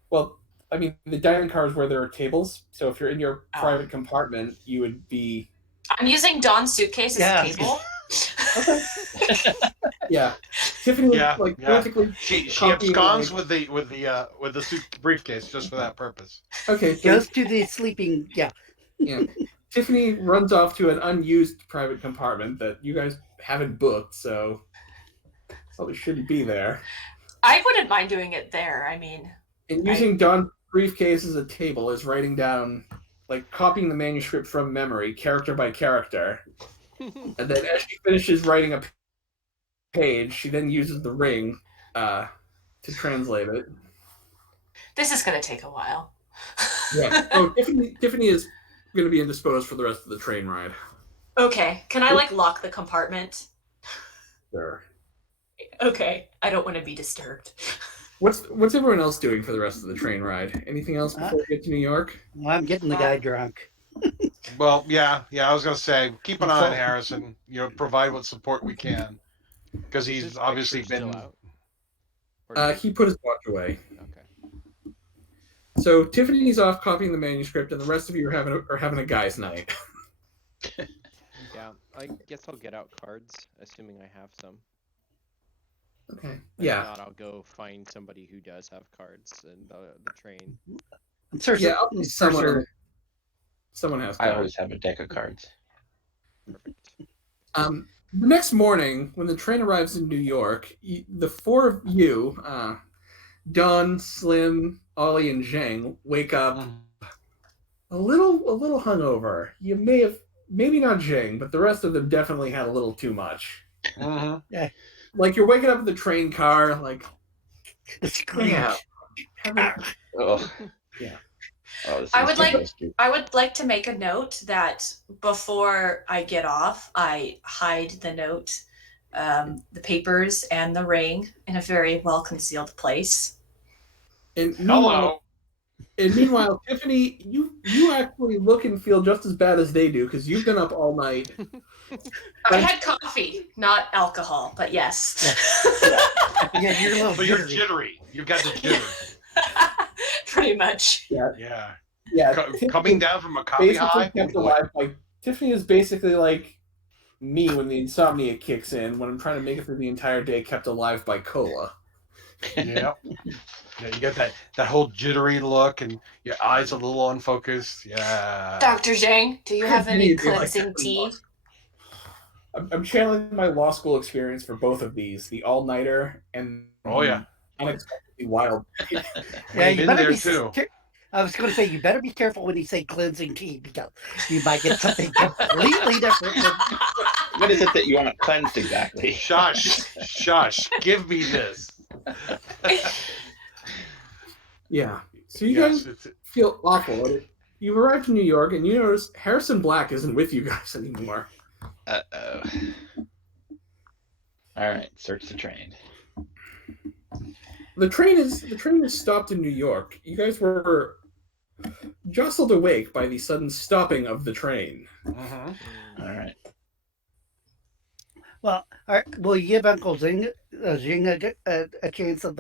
Well, I mean, the dining car is where there are tables. So if you're in your private compartment, you would be. I'm using Dawn's suitcase as a table. Okay. Yeah. Tiffany was frantically. She absconds with the suit briefcase just for that purpose. Okay. So Goes to the sleeping. Yeah. Tiffany runs off to an unused private compartment that you guys haven't booked, so probably shouldn't be there. I wouldn't mind doing it there. I mean, and using Dawn's briefcase as a table is writing down, like copying the manuscript from memory, character by character, and then as she finishes writing a page, she then uses the ring to translate it. This is going to take a while. Yeah. Oh, Tiffany is going to be indisposed for the rest of the train ride. Okay. Can I lock the compartment? Sure. Okay. I don't want to be disturbed. What's everyone else doing for the rest of the train ride? Anything else before we get to New York? Well, I'm getting the guy drunk. Well, yeah. I was gonna say, keep an eye on Harrison. Provide what support we can, because he's obviously been. He put his watch away. Okay. So Tiffany's off copying the manuscript, and the rest of you are having a guys' night. Yeah, I guess I'll get out cards, assuming I have some. Okay. If Yeah. not, I'll go find somebody who does have cards in the train. Someone has cards. I always have a deck of cards. Perfect. The next morning, when the train arrives in New York, the four of you, Don, Slim, Ollie, and Zheng, wake up a little hungover. You maybe not Zheng, but the rest of them definitely had a little too much. Yeah. Like you're waking up in the train car, like Yeah. Oh. Yeah. Oh, I would like to make a note that before I get off, I hide the note, the papers, and the ring in a very well concealed place. And meanwhile, Tiffany, you actually look and feel just as bad as they do because you've been up all night. I had coffee, not alcohol, but yes. Yeah, you're a little But you're jittery. You've got the jitter. Pretty much. Yeah. Yeah. Coming down from a coffee high. Kept alive. Like Tiffany is basically like me when the insomnia kicks in. When I'm trying to make it through the entire day, kept alive by cola. Yeah. Yeah, you got that whole jittery look and your eyes a little unfocused. Yeah. Dr. Zheng, do you have any cleansing tea? I'm channeling my law school experience for both of these, the all-nighter and Oh yeah, unexpectedly wild. Yeah, We've you been better there be. too. I was going to say you better be careful when you say cleansing tea because you might get something completely different. What is it that you want cleansed exactly? Shush! Give me this. Yeah. So you Yes, guys feel awful. You've arrived in New York, and you notice Harrison Black isn't with you guys anymore. Uh-oh. All right, search the train. The train is stopped in New York. You guys were jostled awake by the sudden stopping of the train. Mhm. All right. Well, will you give Uncle Zheng a chance of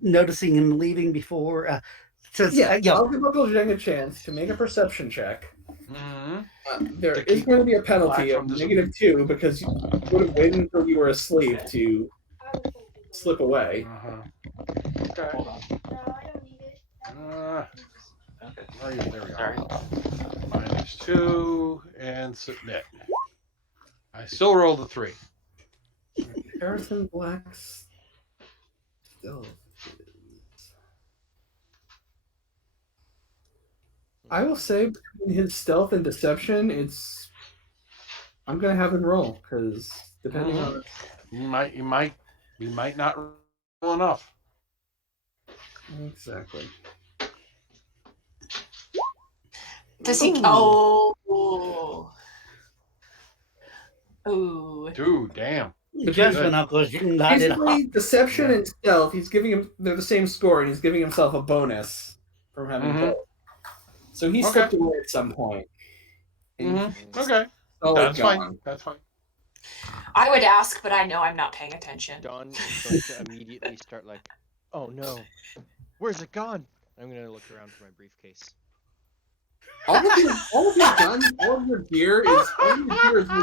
noticing him leaving before? I'll give Uncle Zheng a chance to make a perception check. Mhm. There To is keep going to be a penalty Black of from -2 because you would have waited until you were asleep to slip away. Okay. Hold on. Where are you? There we Sorry. go. -2 and submit. I still rolled a 3. Harrison Black's still is. I will say between his stealth and deception, I'm gonna have him roll because depending on You might not roll enough. exactly. Does he? Ooh. Oh. Dude, damn. Judgment, Uncle Zheng nodded off. Basically, deception and stealth. They're the same score, and he's giving himself a bonus from having both. So he slipped away at some point. Okay. Oh, That's fine. That's fine. I would ask, but I know I'm not paying attention. Dawn is going to immediately start like, oh no, where's it gone? I'm gonna look around for my briefcase. All of your guns, all of your gear is where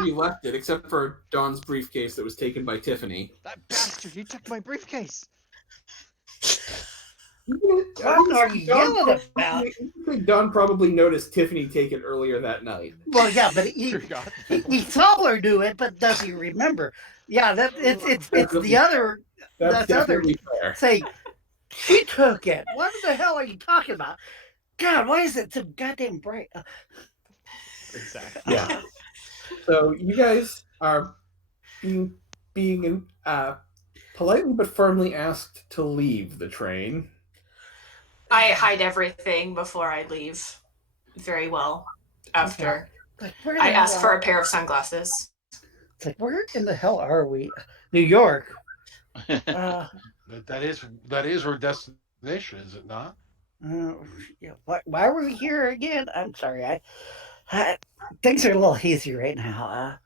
you left it, except for Dawn's briefcase that was taken by Tiffany. That bastard! He took my briefcase. What are you yelling about? I think Dawn probably noticed Tiffany take it earlier that night. Well, yeah, but he saw her do it, but does he remember? Yeah, it's the other. That's definitely fair. Say, she took it. What the hell are you talking about? God, why is it so goddamn bright? Exactly. Yeah. So you guys are being politely but firmly asked to leave the train. I hide everything before I leave. Very well. After I ask for a pair of sunglasses. It's like, where in the hell are we? New York. That is her destination, is it not? Yeah, why were we here again? I'm sorry. I things are a little hazy right now.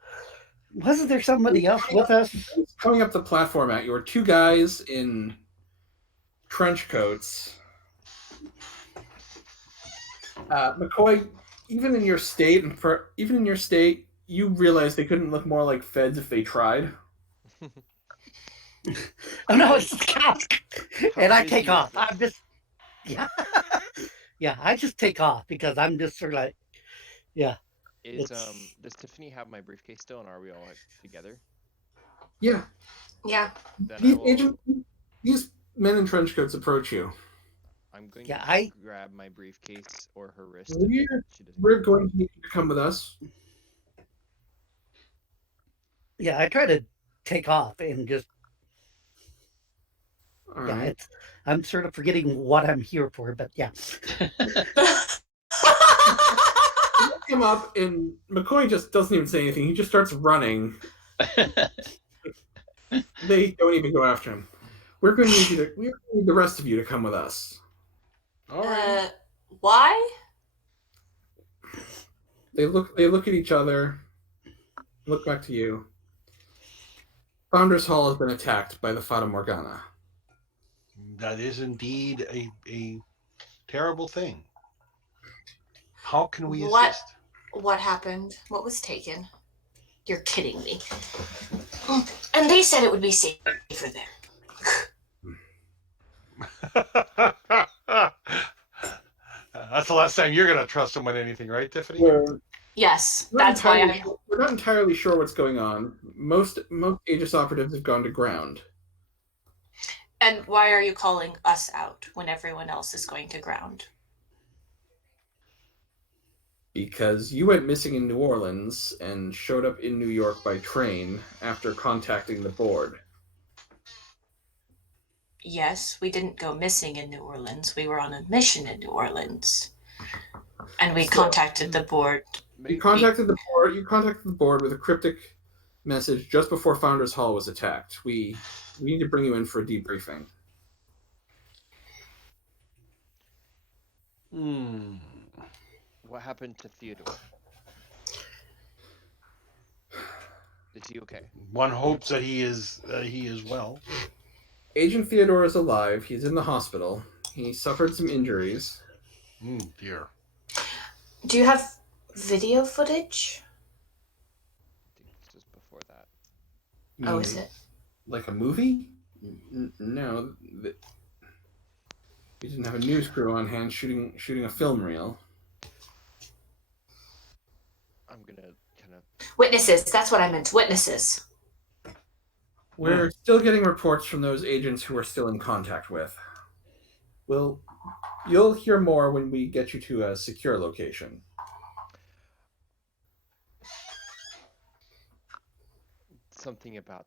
Wasn't there somebody else with us? Coming up the platform at you were two guys in trench coats. McCoy, even in your state, you realize they couldn't look more like feds if they tried. Oh no, it's the cops! And I take off. I'm just, yeah, I just take off because I'm just sort of like, yeah. Does Tiffany have my briefcase still, and are we all like, together? Yeah. Yeah. These men in trench coats approach you. I'm going Yeah, to grab my briefcase or her wrist. We're going to need you to come with us. Yeah, I try to take off and just. All Yeah, right. I'm sort of forgetting what I'm here for, but yeah. You come up and McCoy just doesn't even say anything. He just starts running. They don't even go after him. We need the rest of you to come with us. All right. Why? They look at each other, look back to you. Founders Hall has been attacked by the Fata Morgana. That is indeed a terrible thing. How can we assist? What happened? What was taken? You're kidding me. And they said it would be safe for them. That's the last time you're going to trust someone anything, right, Tiffany? Yes, that's why we're not entirely sure what's going on. Most Aegis operatives have gone to ground. And why are you calling us out when everyone else is going to ground? Because you went missing in New Orleans and showed up in New York by train after contacting the board. Yes, we didn't go missing in New Orleans. We were on a mission in New Orleans. And we contacted the board. You contacted the board. You contacted the board with a cryptic message just before Founders Hall was attacked. We need to bring you in for a debriefing. What happened to Theodore? Is he okay? One hopes that he is well. Agent Theodore is alive. He's in the hospital. He suffered some injuries. Dear. Do you have video footage? I think this is before that. Oh, is it? Like a movie? No. We didn't have a news crew on hand shooting a film reel. I'm gonna kind of... Witnesses. That's what I meant. Witnesses. We're still getting reports from those agents who we're still in contact with. You'll hear more when we get you to a secure location. Something about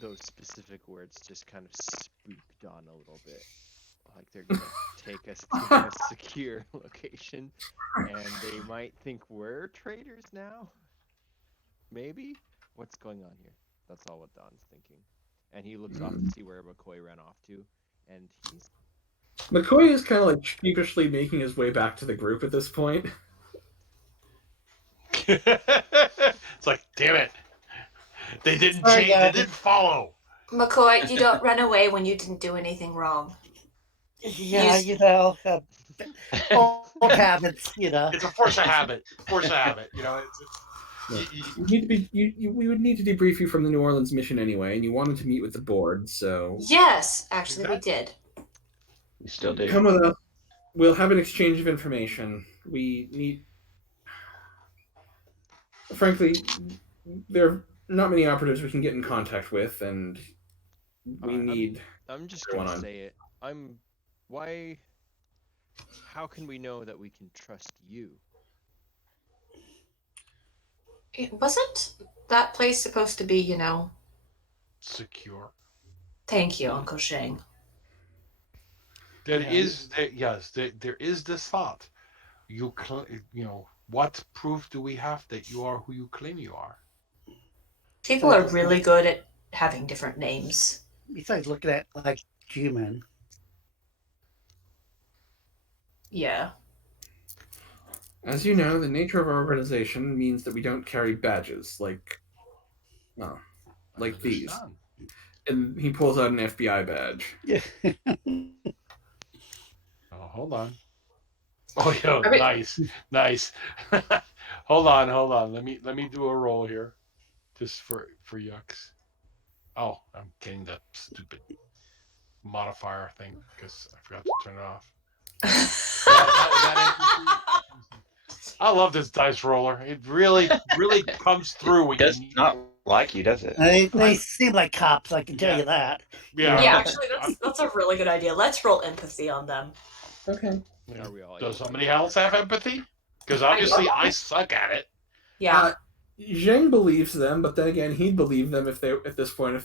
those specific words just kind of spooked on a little bit. Like they're gonna take us to a secure location, and they might think we're traitors now. Maybe? What's going on here? That's all what Don's thinking. And he looks off to see where McCoy ran off to, and he's... McCoy is kind of like sheepishly making his way back to the group at this point. It's like, damn it. They didn't change, they didn't follow. McCoy, you don't run away when you didn't do anything wrong. Yeah, you know, old habits, you know. It's a force of habit. You know, We would need to debrief you from the New Orleans mission anyway, and you wanted to meet with the board, so... Yes, actually we did. We still do. Come with us. We'll have an exchange of information. We need... Frankly, there are not many operatives we can get in contact with, and we need... I'm just gonna say it. Why... How can we know that we can trust you? Wasn't that place supposed to be, you know... secure. Thank you, Uncle Zheng. There is this thought. You know, what proof do we have that you are who you claim you are? People are really good at having different names. Besides looking at, like, human. Yeah. As you know, the nature of our organization means that we don't carry badges, like these. And he pulls out an FBI badge. Yeah. Oh, hold on. Oh, yeah, nice. Hold on. Let me do a roll here, just for yucks. Oh, I'm getting that stupid modifier thing because I forgot to turn it off. I love this dice roller. It really comes through when It does not like you, does it? They seem like cops, I can tell you that. Yeah, actually, that's a really good idea. Let's roll empathy on them. Okay. Are we all Does somebody else have empathy? Because obviously I suck at it. Yeah. Zheng believes them, but then again, he'd believe them if they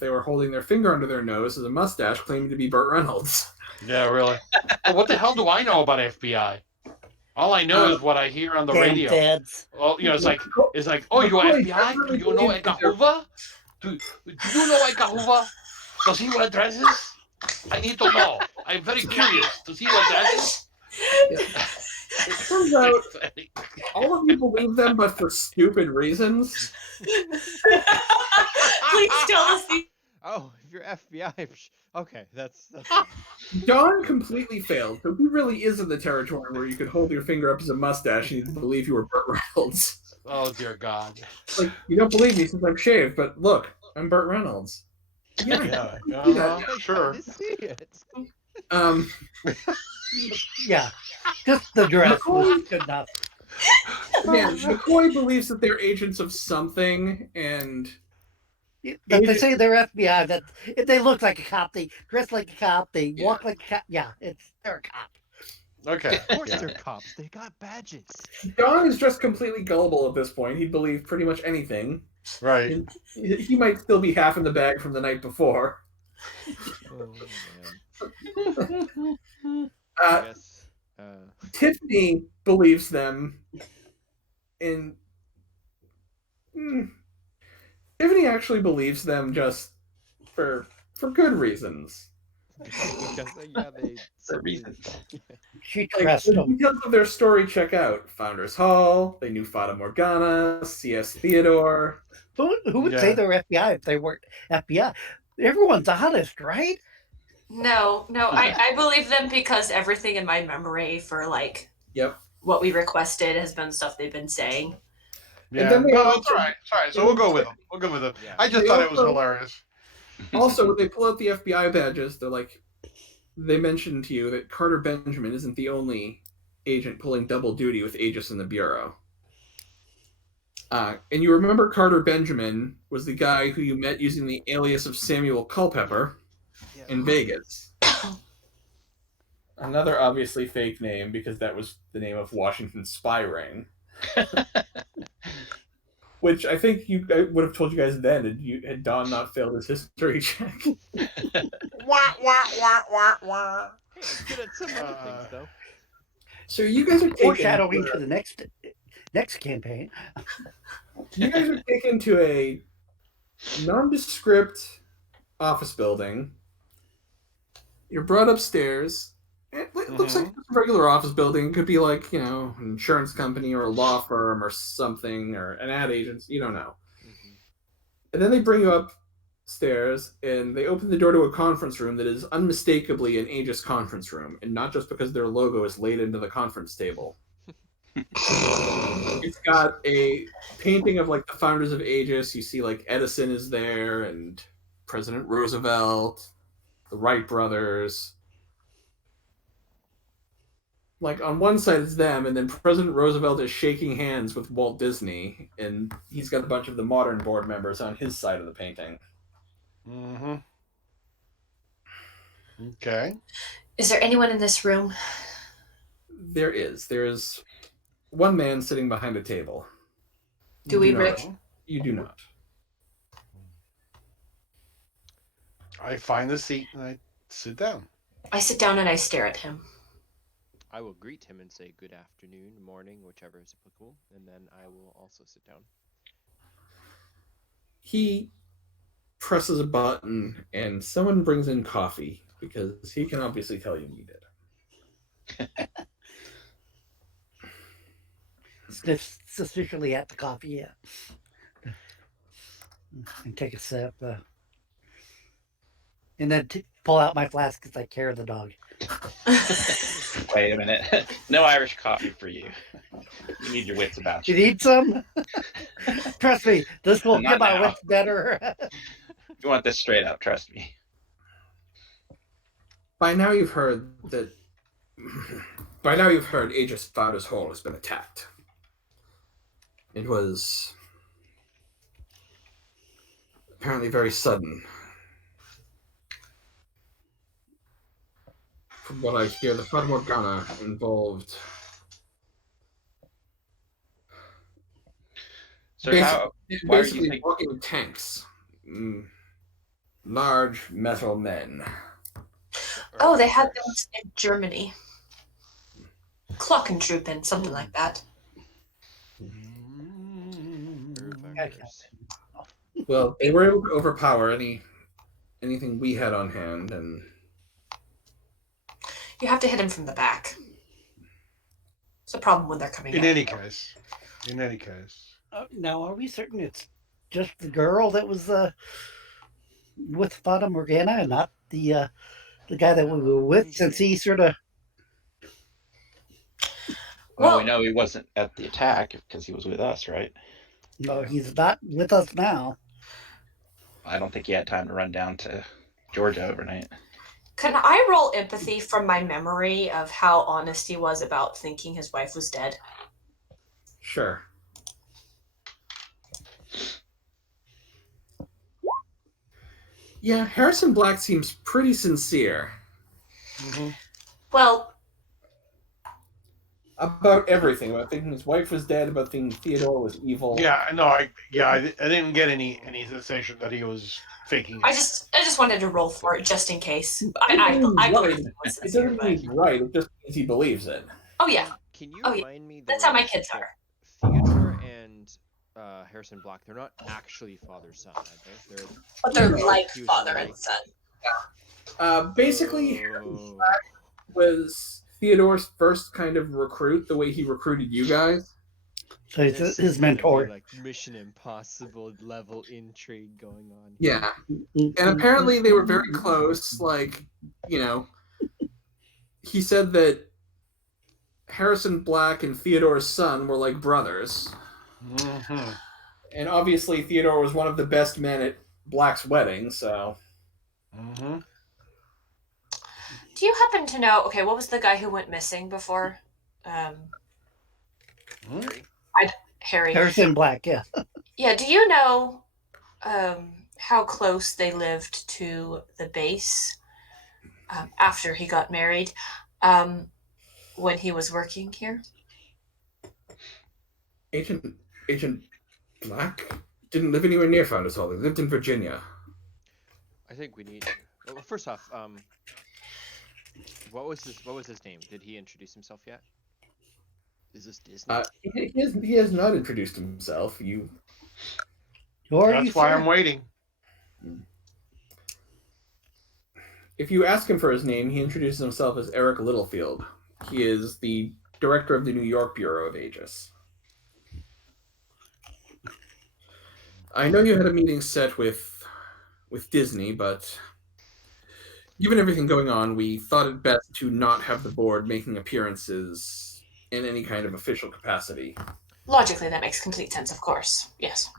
were holding their finger under their nose as a mustache, claiming to be Burt Reynolds. Yeah, really. Well, what the hell do I know about FBI? All I know is what I hear on the radio. Feds. Well, you know, it's like, oh, you are FBI? Do you know Edgar Hoover? Do you know Edgar Hoover? Does he wear dresses? I need to know. I'm very curious. Does he wear dresses? It turns out all of you believe them, but for stupid reasons. Please tell us the... Oh, if you're FBI, okay, that's... Don completely failed, so he really is in the territory where you could hold your finger up as a mustache and you'd believe you were Burt Reynolds. Oh, dear God. Like, you don't believe me since I'm shaved, but look, I'm Burt Reynolds. Yeah, sure. I see it. Yeah, just the dress was good enough. Again, McCoy believes that they're agents of something, and That they say they're FBI. That if they look like a cop, they dress like a cop, they walk like a cop. Yeah, they're a cop. Okay. Of course yeah. they're cops. They got badges. Don is just completely gullible at this point. He'd believe pretty much anything. Right. And he might still be half in the bag from the night before. Oh man. Yes. Tiffany believes them in... Tiffany actually believes them just for good reasons. Because, yeah, they For reasons. She Like, trusts the them. details of their story check out. Founders Hall, they knew Fata Morgana, C.S. Theodore. Who would say they were FBI if they weren't FBI? Everyone's honest, right? No, I believe them because everything in my memory for like Yep. what we requested has been stuff they've been saying. Yeah. And then they No, also- it's all right. It's all right. So we'll go with them. We'll go with them. Yeah. I just They thought it was also- hilarious. Also, when they pull out the FBI badges, they mentioned to you that Carter Benjamin isn't the only agent pulling double duty with Aegis in the Bureau. And you remember Carter Benjamin was the guy who you met using the alias of Samuel Culpepper in Vegas. Another obviously fake name because that was the name of Washington's spy ring. Which I think I would have told you guys then had Don not failed his history check. Wah, wah, wah, wah, wah. Hey, it's good at some other things though. So you guys are taken Foreshadowing to the next campaign. You guys are taken to a nondescript office building. You're brought upstairs. It looks like a regular office building. It could be like, an insurance company or a law firm or something, or an ad agency. You don't know. And then they bring you upstairs, and they open the door to a conference room that is unmistakably an Aegis conference room, and not just because their logo is laid into the conference table. It's got a painting of like the founders of Aegis. You see like Edison is there, and President Roosevelt, the Wright brothers. Like on one side it's them, and then President Roosevelt is shaking hands with Walt Disney, and he's got a bunch of the modern board members on his side of the painting. Mm-hmm. Okay. Is there anyone in this room? There is one man sitting behind a table. Do we You do not. I find the seat and I sit down. I sit down and I stare at him. I will greet him and say good afternoon, morning, whichever is applicable, and then I will also sit down. He presses a button and someone brings in coffee because he can obviously tell you need it. Sniff suspiciously at the coffee, yeah. And take a sip. And then pull out my flask because I care of the dog. Wait a minute. No Irish coffee for you. You need your wits about You you. need some? Trust me, this will Not get my now. wits better. You want this straight up, trust me. By now you've heard Aegis Founders Hall has been attacked. It was apparently very sudden. From what I hear, the Fata Morgana involved So why are you basically think- walking tanks. Large metal men. Oh, they had those in Germany. Klockentruppen, something like that. Well, they were able to overpower anything we had on hand, and You have to hit him from the back. It's a problem when they're coming In out. any case. Now, are we certain it's just the girl that was with Fata Morgana and not the guy that we were with, since he sort of... Well, Well- we know he wasn't at the attack because he was with us, right? No, he's not with us now. I don't think he had time to run down to Georgia overnight. Can I roll empathy from my memory of how honest he was about thinking his wife was dead? Sure. Yeah, Harrison Black seems pretty sincere. Mm-hmm. Well, About everything. About thinking his wife was dead, about thinking Theodore was evil. Yeah, no, I didn't get any sensation that he was faking it. I just wanted to roll for it just in case. It I believe doesn't he was it sincere, doesn't but mean he's right, it just means he believes it. oh yeah, Can you Oh, yeah. remind me? that's how my names? kids So are. Theodore and Harrison Black, they're not actually father-son, are they? They're But they're No. like He was father like- and son. Basically, Harrison Oh. Black was Theodore's first kind of recruit, the way he recruited you guys. So he's This his is gonna be, mentor. like Mission Impossible level intrigue going on. Yeah. And apparently they were very close. Like, he said that Harrison Black and Theodore's son were like brothers. Mm-hmm. And obviously Theodore was one of the best men at Black's wedding, so. Mm-hmm. Do you happen to know? Okay, what was the guy who went missing before? Harry. Harrison Black, yeah. Yeah. Do you know how close they lived to the base after he got married? When he was working here. Agent Black didn't live anywhere near Founders Hall. He lived in Virginia. I think we need. Well, first off, what was his name? Did he introduce himself yet? Is this Disney? He has not introduced himself. That's why I'm waiting. If you ask him for his name, he introduces himself as Eric Littlefield. He is the director of the New York Bureau of Aegis. I know you had a meeting set with Disney, but given everything going on, we thought it best to not have the board making appearances in any kind of official capacity. Logically, that makes complete sense. Of course, yes.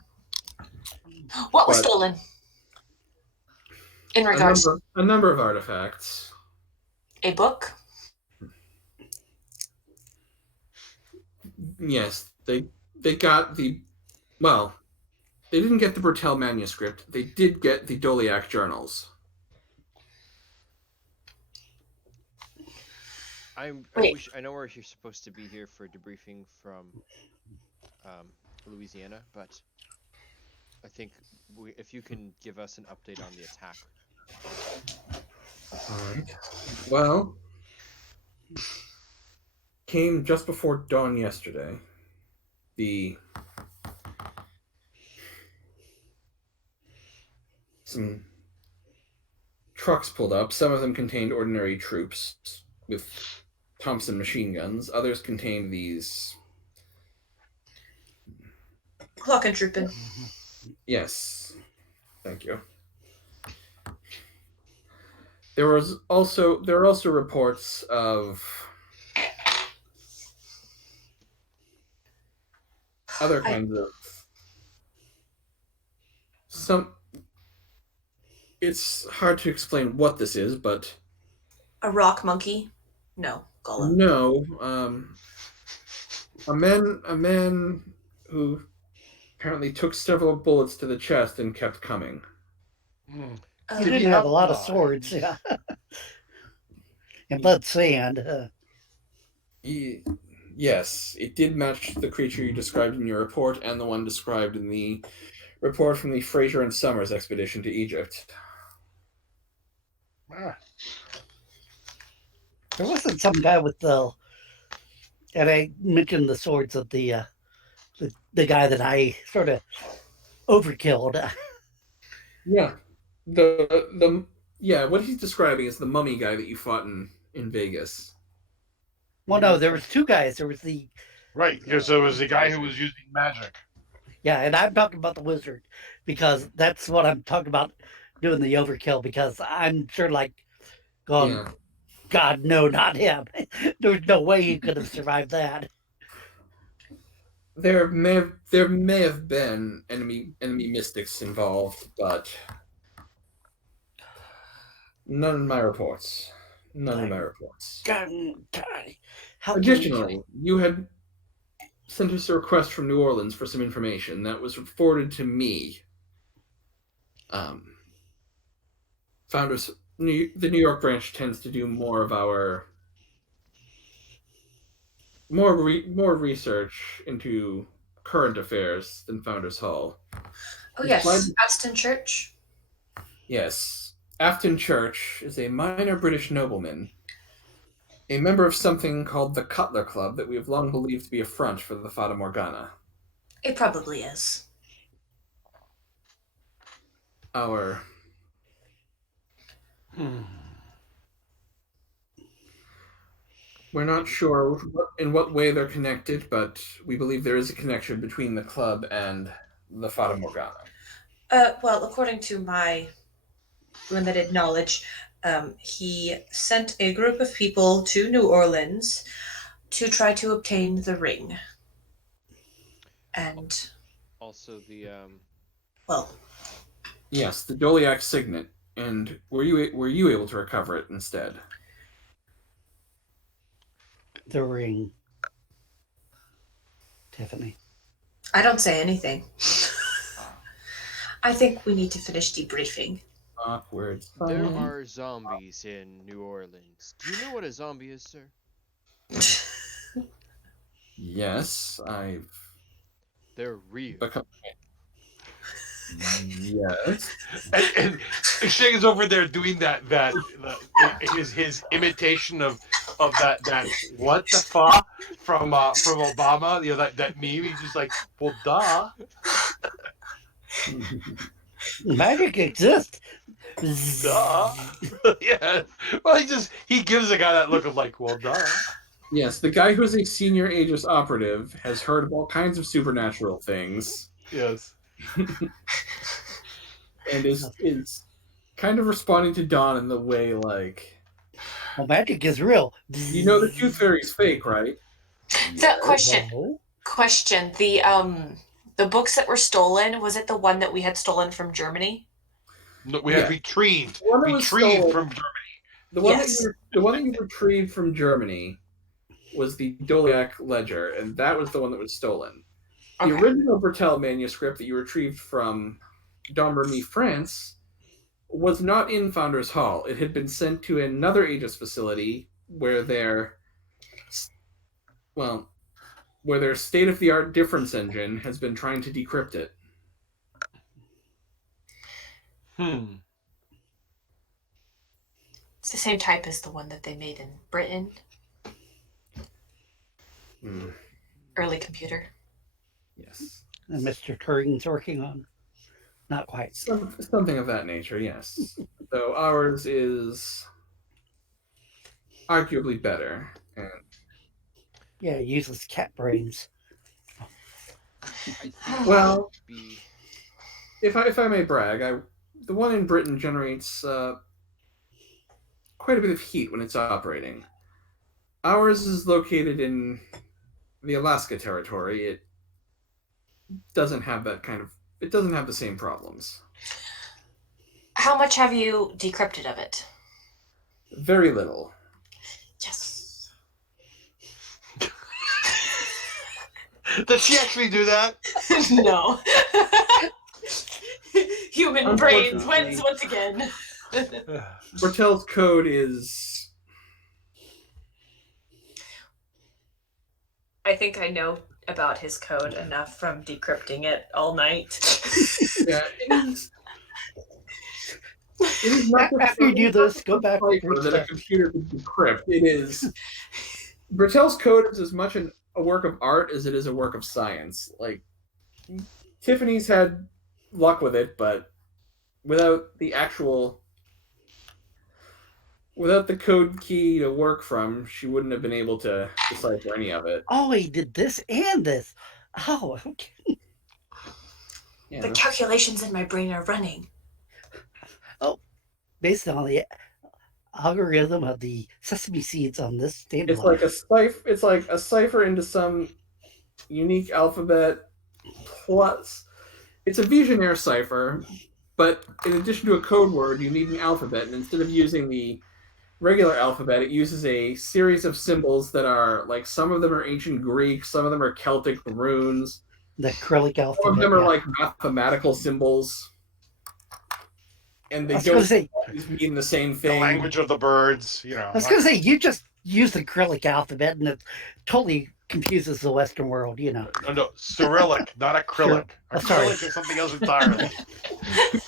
What was stolen? In regards, a number of artifacts. a book. Yes, they got the. Well, they didn't get the Bertel manuscript. They did get the Doliac journals. I know we're supposed to be here for a debriefing from Louisiana, but I think if you can give us an update on the attack. All right. Well, came just before dawn yesterday. Some trucks pulled up. Some of them contained ordinary troops with Thompson machine guns. Others contained these. Clock and trooping. Yes. Thank you. There are also reports of other kinds of some. It's hard to explain what this is, but A rock monkey? No, golem. no, a man who apparently took several bullets to the chest and kept coming. Mm. He didn't have a lot of swords, yeah. And blood sand. Yes, it did match the creature you described in your report and the one described in the report from the Fraser and Summers expedition to Egypt. Ah. There wasn't some guy with the. And I mentioned the swords of the guy that I sort of overkilled. Yeah. What he's describing is the mummy guy that you fought in Vegas. Well, no, there was two guys. There was the. Right, because there was the guy who was using magic. Yeah, and I'm talking about the wizard because that's what I'm talking about doing the overkill because I'm sure going, Yeah. God, no, not him. There's no way he could have survived that. There may have been enemy mystics involved, but none in my reports. None in my reports. God, how Additionally, you had sent us a request from New Orleans for some information that was forwarded to me. Founders, the New York branch tends to do more of our more research into current affairs than Founders Hall. Oh yes, Aston Church. Yes, Afton Church is a minor British nobleman, a member of something called the Cutler Club that we have long believed to be a front for the Fata Morgana. It probably is. Our We're not sure in what way they're connected, but we believe there is a connection between the club and the Fata Morgana. Well, according to my limited knowledge, he sent a group of people to New Orleans to try to obtain the ring. And also the well, yes, the Doliac signet. And were you able to recover it instead? The ring. Tiffany. I don't say anything. I think we need to finish debriefing. Awkward. There are zombies in New Orleans. Do you know what a zombie is, sir? Yes, I've They're real. become. Yes. And Zheng is over there doing his imitation of that what the fuck from Obama. You know that meme. He's just like, well, duh. Magic exists. Duh. Yeah. Well, he gives the guy that look of like, well, duh. Yes, the guy who's a senior Aegis operative has heard of all kinds of supernatural things. Yes. And is kind of responding to Dawn in the way like, well, magic is real. you know the Tooth Fairy's fake, right? The question. No. Question. The books that were stolen, was it the one that we had stolen from Germany? No, we had retrieved The one that was retrieved stolen- from Germany. The one Yes. that you retrieved from Germany was the Doliac Ledger, and that was the one that was stolen. The Okay. original Bertel manuscript that you retrieved from Domremy, France, was not in Founders Hall. It had been sent to another Aegis facility where their state-of-the-art difference engine has been trying to decrypt it. It's the same type as the one that they made in Britain. Early computer. Yes. And Mr. Turing's working on. Not quite. Something of that nature, yes. Though ours is arguably better. And Yeah, it uses cat brains. I think Well, it would be... if I may brag, the one in Britain generates quite a bit of heat when it's operating. Ours is located in the Alaska territory. It doesn't have it doesn't have the same problems. How much have you decrypted of it? Very little. Yes. Does she actually do that? No. Human brains Unfortunately. wins once again. Bertel's code is... I think I know about his code enough from decrypting it all night. Yeah, it is not just After you do this, go back to cipher that a computer can decrypt. It is... Bertel's code is as much a work of art as it is a work of science. Like, Tiffany's had luck with it, but without the code key to work from, she wouldn't have been able to decipher any of it. Oh, he did this and this. Oh, okay. Yeah. The calculations in my brain are running. Based on the algorithm of the sesame seeds on this table. It's like a cipher into some unique alphabet plus it's a Visionaire cipher, but in addition to a code word, you need an alphabet, and instead of using the regular alphabet, it uses a series of symbols that are like some of them are ancient Greek, some of them are Celtic runes, The acrylic some of alphabet. them are Yeah. like mathematical symbols, and I they was gonna don't say, always mean the same The thing. language of the birds, you know. I was gonna say, you just use the acrylic alphabet, and it totally confuses the Western world. You know. No, Cyrillic, not acrylic. Oh, sorry. Acrylic is something else entirely.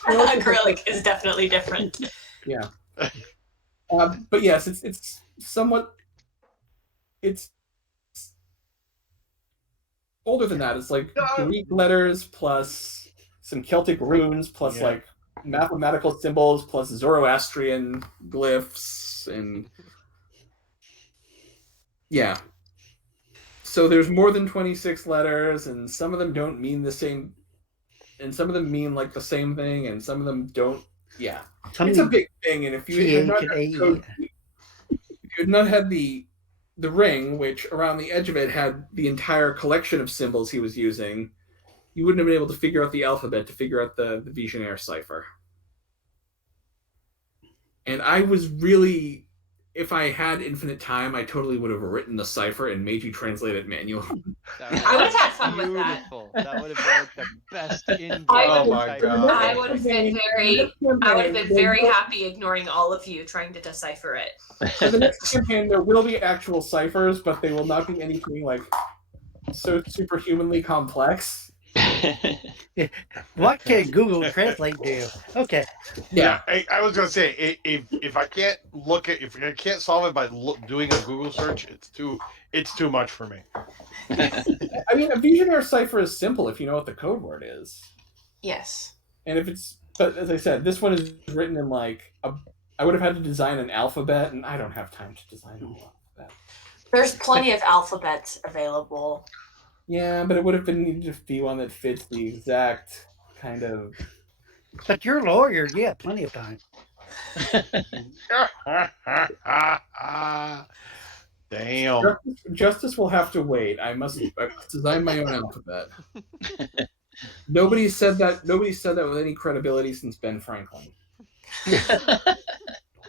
Acrylic is definitely different. Yeah. But yes, it's somewhat. It's older than that. It's like Greek letters plus some Celtic runes plus like mathematical symbols plus Zoroastrian glyphs and yeah. So there's more than 26 letters, and some of them don't mean the same, and some of them mean like the same thing, and some of them don't. Yeah, it's a big thing. And if you had not had the code, if you had not had the ring, which around the edge of it had the entire collection of symbols he was using, you wouldn't have been able to figure out the alphabet to figure out the Vigenère cipher. And I was really, if I had infinite time, I totally would have written the cipher and made you translate it manually. I would have had fun with that. Beautiful. That would have been like the best in-game. Oh my God. I would have been very happy ignoring all of you trying to decipher it. For the next campaign, there will be actual ciphers, but they will not be anything like so superhumanly complex. What can Google Translate do? Okay. Yeah, I was gonna say if I can't if I can't solve it by doing a Google search, it's too much for me. I mean, a Vigenère cipher is simple if you know what the code word is. Yes. And if it's, but as I said, this one is written in like I would have had to design an alphabet, and I don't have time to design an alphabet. There's plenty of alphabets available. Yeah, but it would have been needed to be one that fits the exact kind of. But you're a lawyer. You have plenty of time. Damn. Justice will have to wait. I must design my own alphabet. Nobody said that with any credibility since Ben Franklin.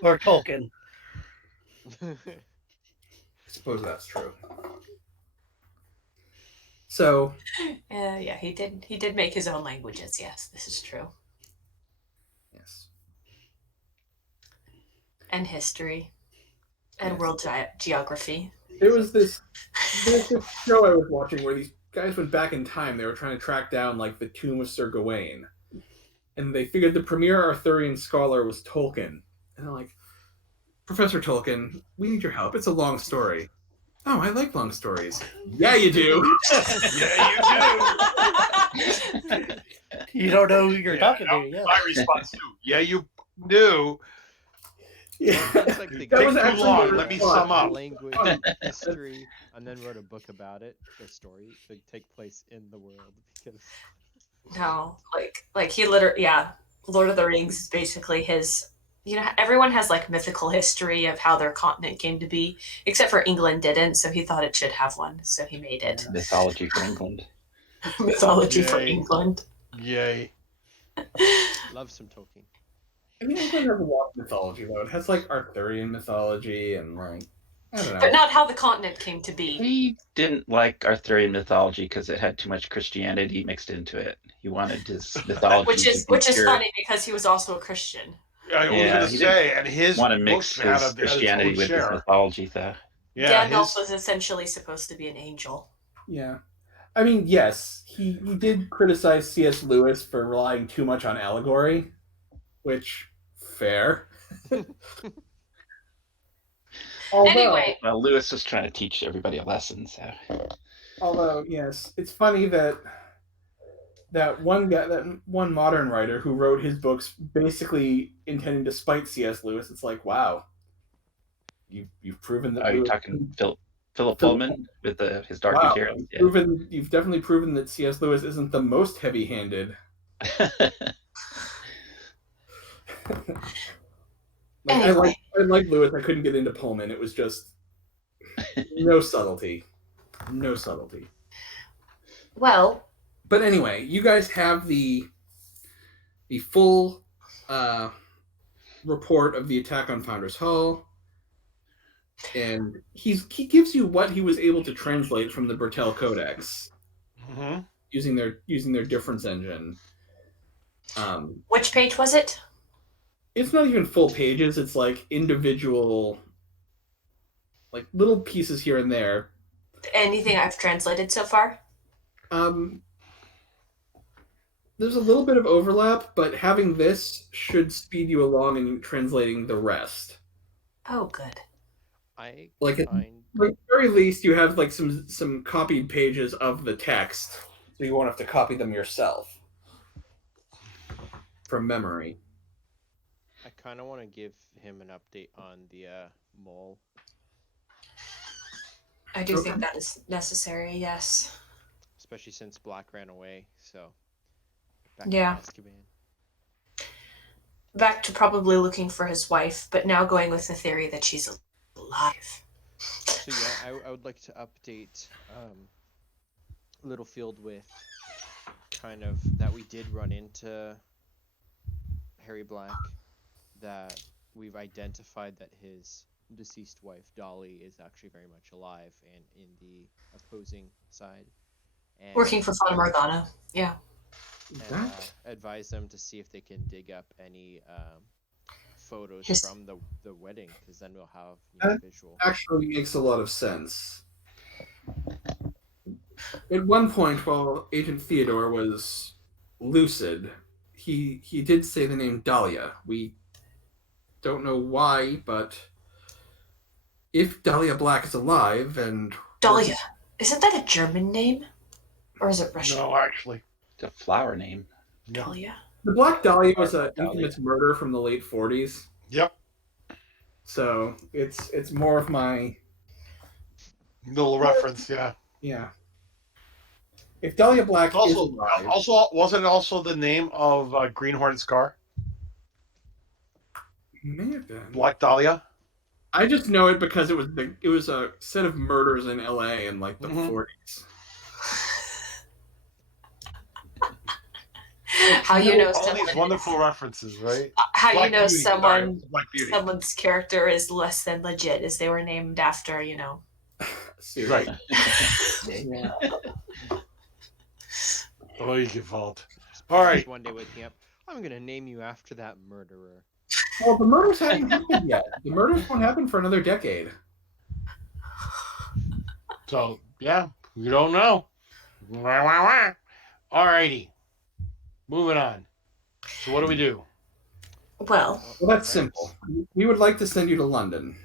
Or Tolkien. I suppose that's true. So, yeah, he did make his own languages. Yes, this is true. Yes. And history, and world geography. There was this show I was watching where these guys went back in time. They were trying to track down like the tomb of Sir Gawain, and they figured the premier Arthurian scholar was Tolkien. And they're like, Professor Tolkien, we need your help. It's a long story. Oh, I like long stories. Yeah, you do. Yeah, you do. You don't know who you're talking to. Yeah. My response too. Yeah, you do. Yeah, Like they that was too actually long. the Let me response. sum up. language, history, and then wrote a book about it, the story to take place in the world. Because No, like he literally, yeah. Lord of the Rings is basically his. You know, everyone has like mythical history of how their continent came to be, except for England didn't. So he thought it should have one, so he made it. Mythology for England. Mythology for Yay. England. Yay. love some Tolkien. I mean, England has a lot of mythology though. It has like Arthurian mythology and like I don't know. But not how the continent came to be. He didn't like Arthurian mythology because it had too much Christianity mixed into it. He wanted his mythology Which is to be pure. funny because he was also a Christian. I was Yeah, gonna he say, and his Want to books mix had his its Christianity own with his share. mythology, though. Yeah, Gandalf was essentially supposed to be an angel. Yeah. I mean, yes, he did criticize C.S. Lewis for relying too much on allegory, which fair. Anyway. Well, Lewis was trying to teach everybody a lesson, so. Although, yes, it's funny that one modern writer who wrote his books basically intending to spite C.S. Lewis. It's like, wow, you've proven that. Are you talking Philip Pullman with his Dark Wow, Materials? you've definitely proven that C.S. Lewis isn't the most heavy-handed. Anyway. I like Lewis. I couldn't get into Pullman. It was just no subtlety. No subtlety. Well, but anyway, you guys have the full report of the attack on Founders Hall. and he gives you what he was able to translate from the Bertel Codex Mm-hmm. using their difference engine. Which page was it? It's not even full pages. It's like individual, like little pieces here and there. Anything I've translated so far? There's a little bit of overlap, but having this should speed you along in translating the rest. Oh, good. I Like at kind the very least, you have like some copied pages of the text, so you won't have to copy them yourself from memory. I kind of want to give him an update on the mole. I do Okay. think that is necessary, yes. Especially since Black ran away, so back Yeah. to Azkaban. Back to probably looking for his wife, but now going with the theory that she's alive. So yeah, I would like to update Littlefield with kind of that we did run into Harry Black, that we've identified that his deceased wife Dolly is actually very much alive and in the opposing side, and Working for Fata Morgana. Yeah. and advise them to see if they can dig up any photos His- from the wedding, because then we'll have visual. Actually makes a lot of sense. At one point, while Agent Theodore was lucid, he did say the name Dahlia. We don't know why, but if Dahlia Black is alive and Dahlia. Isn't that a German name? Or is it Russian? No, actually. It's a flower name. Dahlia. the Black Dahlia was an Dahlia. infamous murder from the late 40s, Yep. so it's more of my Little reference, yeah. yeah. If Dahlia Black is Also, alive, wasn't it also the name of Green Hornet Scar? may have been. Black Dahlia? I just know it because it was a set of murders in L.A. in like the Mhm. 40s. How you know All someone these wonderful references, right? how Black you know Beauty, sorry, Black Beauty. someone's character is less than legit is they were named after, you know. Seriously. Right. Yeah. Oh, you get fault. All right. One day waking up, I'm gonna name you after that murderer. Well, the murders haven't happened yet. The murders won't happen for another decade. So, yeah, we don't know. All righty. Moving on. So, what do we do? Well, Well, that's simple. We would like to send you to London.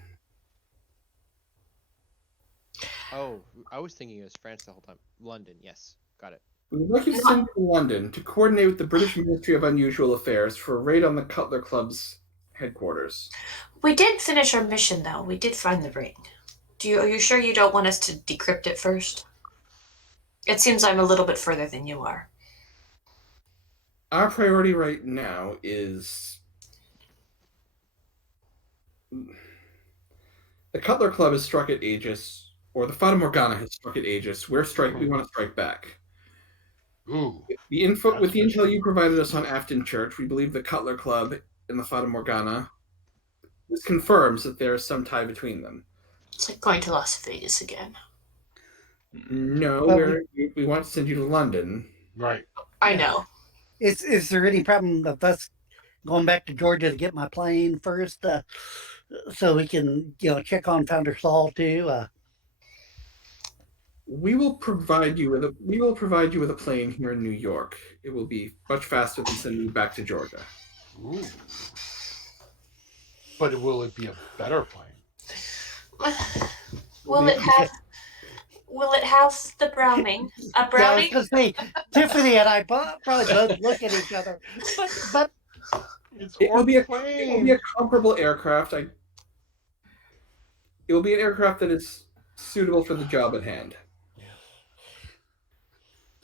Oh, I was thinking it was France the whole time. London, yes, got it. We would like you to send you to London to coordinate with the British Ministry of Unusual Affairs for a raid on the Cutler Club's headquarters. we did finish our mission though. We did find the ring. Are you sure you don't want us to decrypt it first? It seems I'm a little bit further than you are. Our priority right now is the Cutler Club has struck at Aegis, or the Fata Morgana has struck at Aegis. We want to strike back. Ooh. With the intel you provided us on Afton Church, we believe the Cutler Club and the Fata Morgana. This confirms that there is some tie between them. It's like going to Las Vegas again. No, Well, we want to send you to London. Right. I know. Is there any problem of us going back to Georgia to get my plane first, so we can check on Founder Saul too? We will provide you with a plane here in New York. It will be much faster than sending you back to Georgia. Ooh. But will it be a better plane? Will it have the Browning? A Yeah, I was Browning? going to say, Tiffany and I probably both look at each other, but It's It will be a plane. comparable aircraft. It will be an aircraft that is suitable for the job at hand.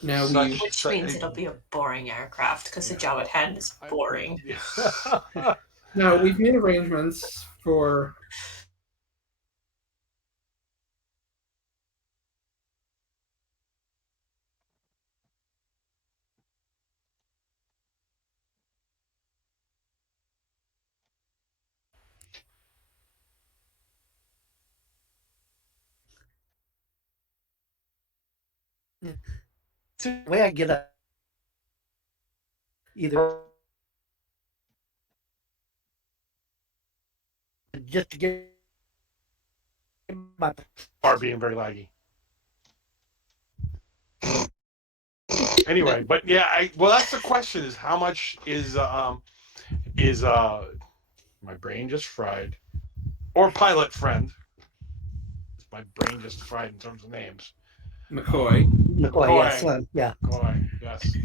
Which means it'll be a boring aircraft because the job at hand is boring. Now we've made arrangements for. the way I get a either just to get my Are being very laggy. Anyway, but yeah, well, that's the question: is how much is my brain just fried, or pilot friend? My brain just fried in terms of names. McCoy. McCoy, yes, yeah. McCoy, yes.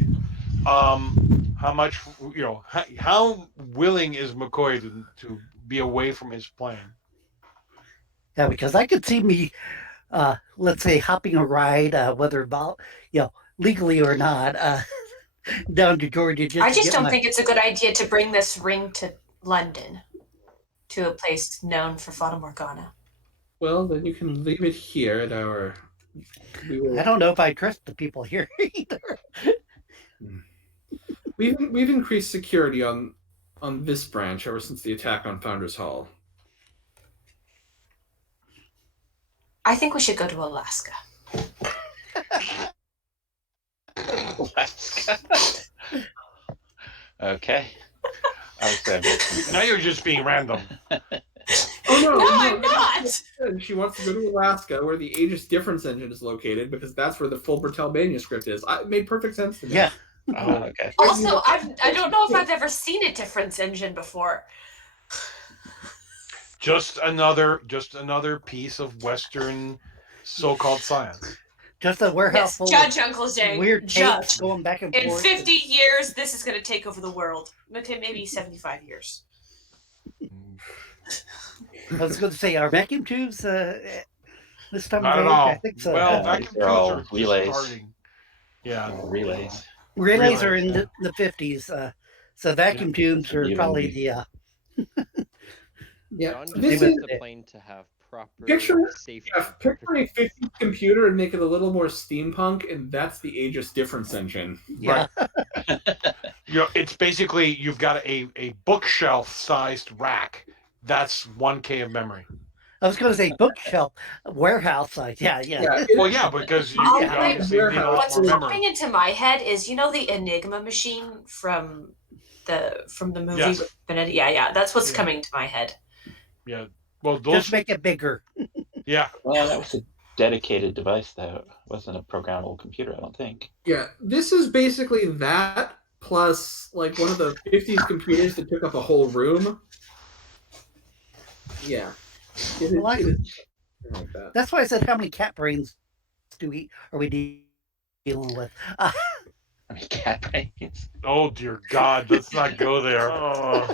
How much, how willing is McCoy to be away from his plane? Yeah, because I could see me, let's say, hopping a ride, whether about, legally or not, down to Georgia. I just don't think it's a good idea to bring this ring to London, to a place known for Fata Morgana. Well, then you can leave it here at our. I don't know if I trust the people here either. We've increased security on this branch ever since the attack on Founders Hall. I think we should go to Alaska. Alaska. Okay. Now you're just being random. Oh no, No, I'm not. She wants to go to Alaska, where the Aegis Difference Engine is located, because that's where the full Bertel manuscript is. It made perfect sense to me. Yeah. Oh, okay. Also, I don't know if I've ever seen a difference engine before. Just another piece of Western so-called science. Just a warehouse full Judge, Uncle Zheng. weird Judge. tapes going back and In forth. 50 years, this is going to take over the world. Okay, maybe 75 years. I was going to say, are vacuum tubes this time Not of at age? all. I think so. Well, Yeah, vacuum they're all tubes are relays. starting. Yeah. Relays. Relays are in Relays, the 50s, so vacuum tubes are Even- probably the. Yeah. John This just is wants the plane to have proper Picture- safety. picture a 50s computer and make it a little more steampunk, and that's the Aegis Difference Engine. Yeah. It's basically you've got a bookshelf-sized rack. That's 1K of memory. I was going to say bookshelf, warehouse size. Yeah. Well, yeah, because you Oh, obviously need a lot What's more popping memory. into my head is, the Enigma machine from the movie. Yes. with Benedict. Yeah, that's what's Yeah. coming to my head. Yeah. Well, Just those. make it bigger. Yeah. Well, that was a dedicated device, though. It wasn't a programmable computer, I don't think. Yeah, this is basically that plus like one of the 50s computers that took up a whole room. Yeah. It is like that. That's why I said, how many cat brains are we dealing with? I mean, cat brains. Oh dear God, let's not go there. Oh.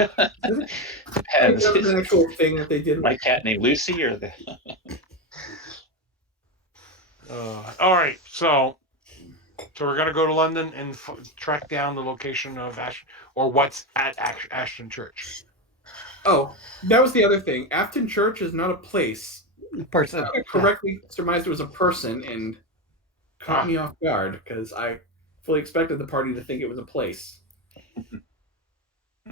Depends. That was an actual thing that they did. My cat named Lucy, or the. All right, so we're gonna go to London and track down the location of what's at Ashton Church. Oh, that was the other thing. Afton Church is not a place. Person. I correctly surmised it was a person and caught me off guard because I fully expected the party to think it was a place.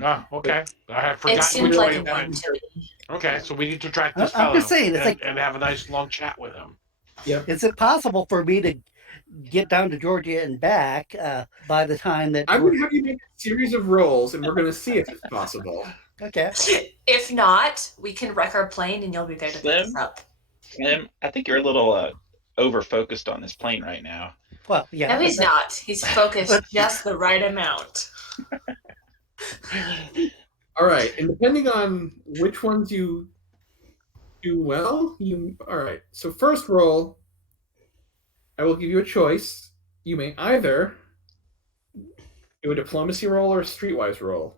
Okay. I had It forgotten seemed which like way a it name went. to me. Okay, so we need to track this I'm fellow just saying, it's and have a nice long chat with him. Is it possible for me to get down to Georgia and back by the time that... I'm going to have you make a series of rolls, and we're going to see if it's possible. Okay. If not, we can wreck our plane and you'll be there to pick us up. Slim, I think you're a little over-focused on this plane right now. Well, yeah. No, he's not. He's focused just the right amount. All right, and depending on which ones you do well, all right. So first roll, I will give you a choice. You may either do a diplomacy roll or a streetwise roll.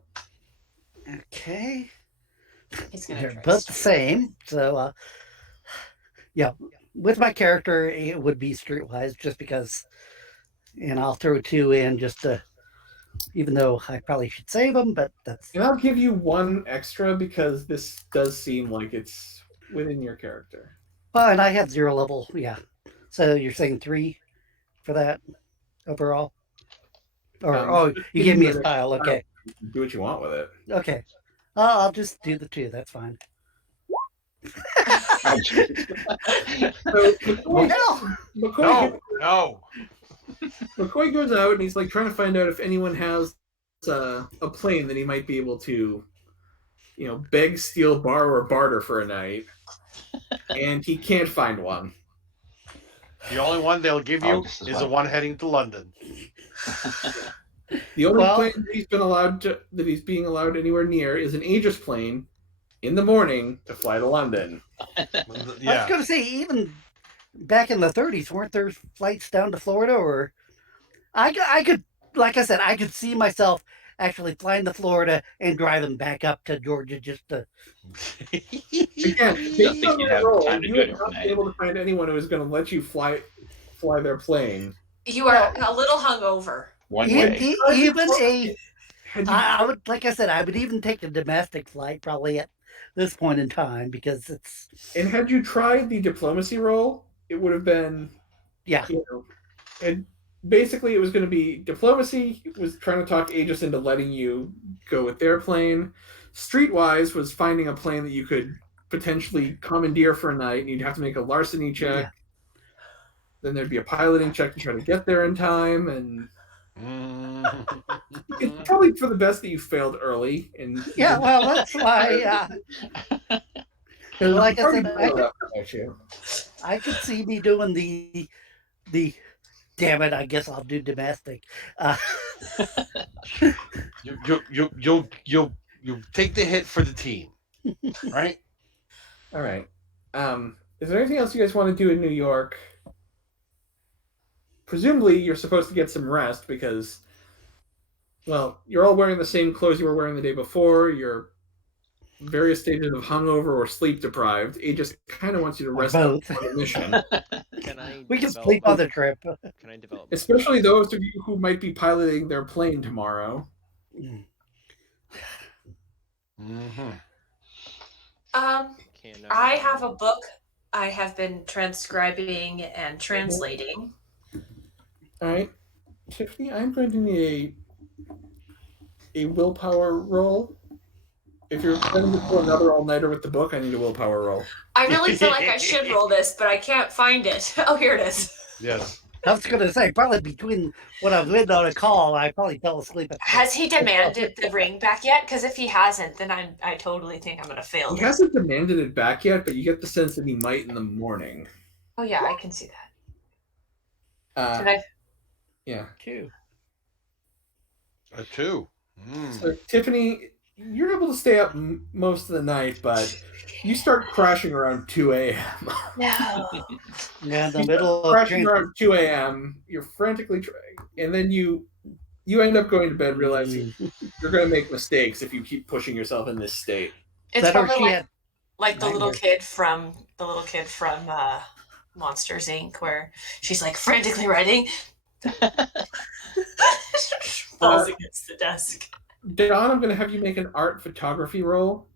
Okay. He's gonna They're try both the to- same. So, with my character, it would be streetwise just because, and I'll throw 2 in just to, even though I probably should save them, but that's... And I'll give you 1 extra because this does seem like it's within your character. Well, and I had 0 level, yeah. So you're saying 3 for that overall? Or, you gave me a style, okay. You can do what you want with it. Okay. I'll just do the 2, that's fine. So, McCoy, No. McCoy goes out and he's like trying to find out if anyone has a plane that he might be able to, beg, steal, borrow, or barter for a night, and he can't find one. The only one they'll give you just as is well. the one heading to London. The only Well- plane that he's being allowed anywhere near is an Aegis plane in the morning to fly to London. I Yeah. was going to say, even back in the 30s, weren't there flights down to Florida? Or I could, like I said, I could see myself actually flying to Florida and driving back up to Georgia just to. Again, Don't based think on you'd that have role, time to you do would it not be overnight. able to find anyone who is going to let you fly their plane. You are a little hungover. One E- way. e- even a, Had you, I would, like I said, I would even take a domestic flight probably at this point in time because it's, and had you tried the diplomacy role, it would have been, yeah. And basically it was going to be diplomacy was trying to talk Aegis into letting you go with their plane. Streetwise was finding a plane that you could potentially commandeer for a night, and you'd have to make a larceny check. Yeah. Then there'd be a piloting check to try to get there in time, and it's probably for the best that you failed early. And Yeah, well, that's why like I said, I could see me doing the damn it, I guess I'll do domestic. You'll take the hit for the team, right? All right. Is there anything else you guys want to do in New York? Presumably, you're supposed to get some rest because, well, you're all wearing the same clothes you were wearing the day before. You're various stages of hungover or sleep deprived. It just kind of wants you to rest up Both. before the mission. Can I We can develop- sleep on the trip. Can I develop? my Especially thoughts? those of you who might be piloting their plane tomorrow. Mm-hmm. Can, I have a book I have been transcribing and translating. All right, Tiffany, I'm going to need a willpower roll. If you're planning to pull another all-nighter with the book, I need a willpower roll. I really feel like I should roll this, but I can't find it. Oh, here it is. Yes. I was going to say, probably between when I was waiting on a call, I probably fell asleep. Has he demanded the ring back yet? Because if he hasn't, then I totally think I'm gonna fail. He this. hasn't demanded it back yet, but you get the sense that he might in the morning. Oh yeah, I can see that. Can I? Yeah. Too. A 2. So Tiffany, you're able to stay up most of the night, but you start crashing around 2 a.m. No. Yeah, in the You middle start of crashing around 2 a.m. You're frantically trying, and then you end up going to bed realizing you're going to make mistakes if you keep pushing yourself in this state. It's That or probably she had like the little nightmares. kid from Monsters Inc., where she's like frantically writing. Falls against the desk. Don, I'm going to have you make an art photography roll.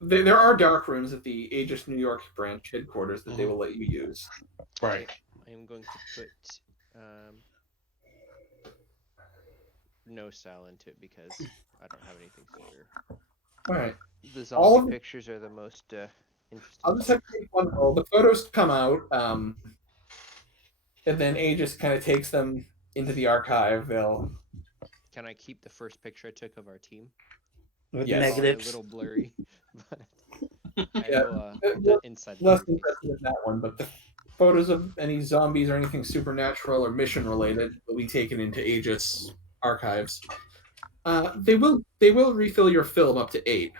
There are dark rooms at the Aegis New York branch headquarters that they will let you use. Right. I am going to put no style into it because I don't have anything clear. All right. The All zombie of- pictures are the most interesting. I'll just have to take one roll. The photos come out, and then Aegis kind of takes them into the archive. Can I keep the first picture I took of our team? with Yes. It's probably negatives. a little blurry, but I Yeah. will put that inside the Less database. interested in that one, but the photos of any zombies or anything supernatural or mission related will be taken into Aegis archives. They will refill your film up to 8.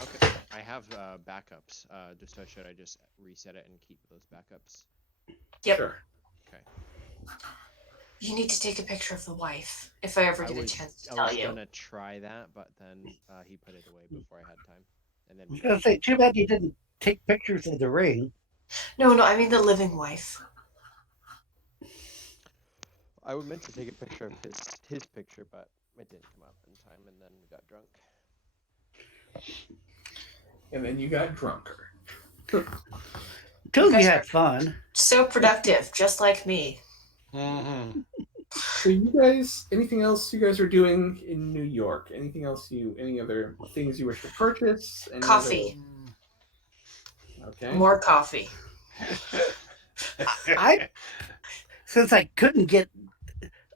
Okay, I have backups. So should I just reset it and keep those backups? Yep. Sure. Okay. You need to take a picture of the wife. If I ever get a chance to I tell was you. gonna try that, but then he put it away before I had time. And then I was going to say, too bad you didn't take pictures of the ring. No, I mean the living wife. I meant to take a picture of his picture, but it didn't come up in time, and then we got drunk. And then you got drunker. Till Okay. you had fun. So productive, just like me. Mm-hmm. So you guys, anything else you guys are doing in New York? Anything else any other things you wish to purchase? Any Coffee. other- Okay. More coffee. Since I couldn't get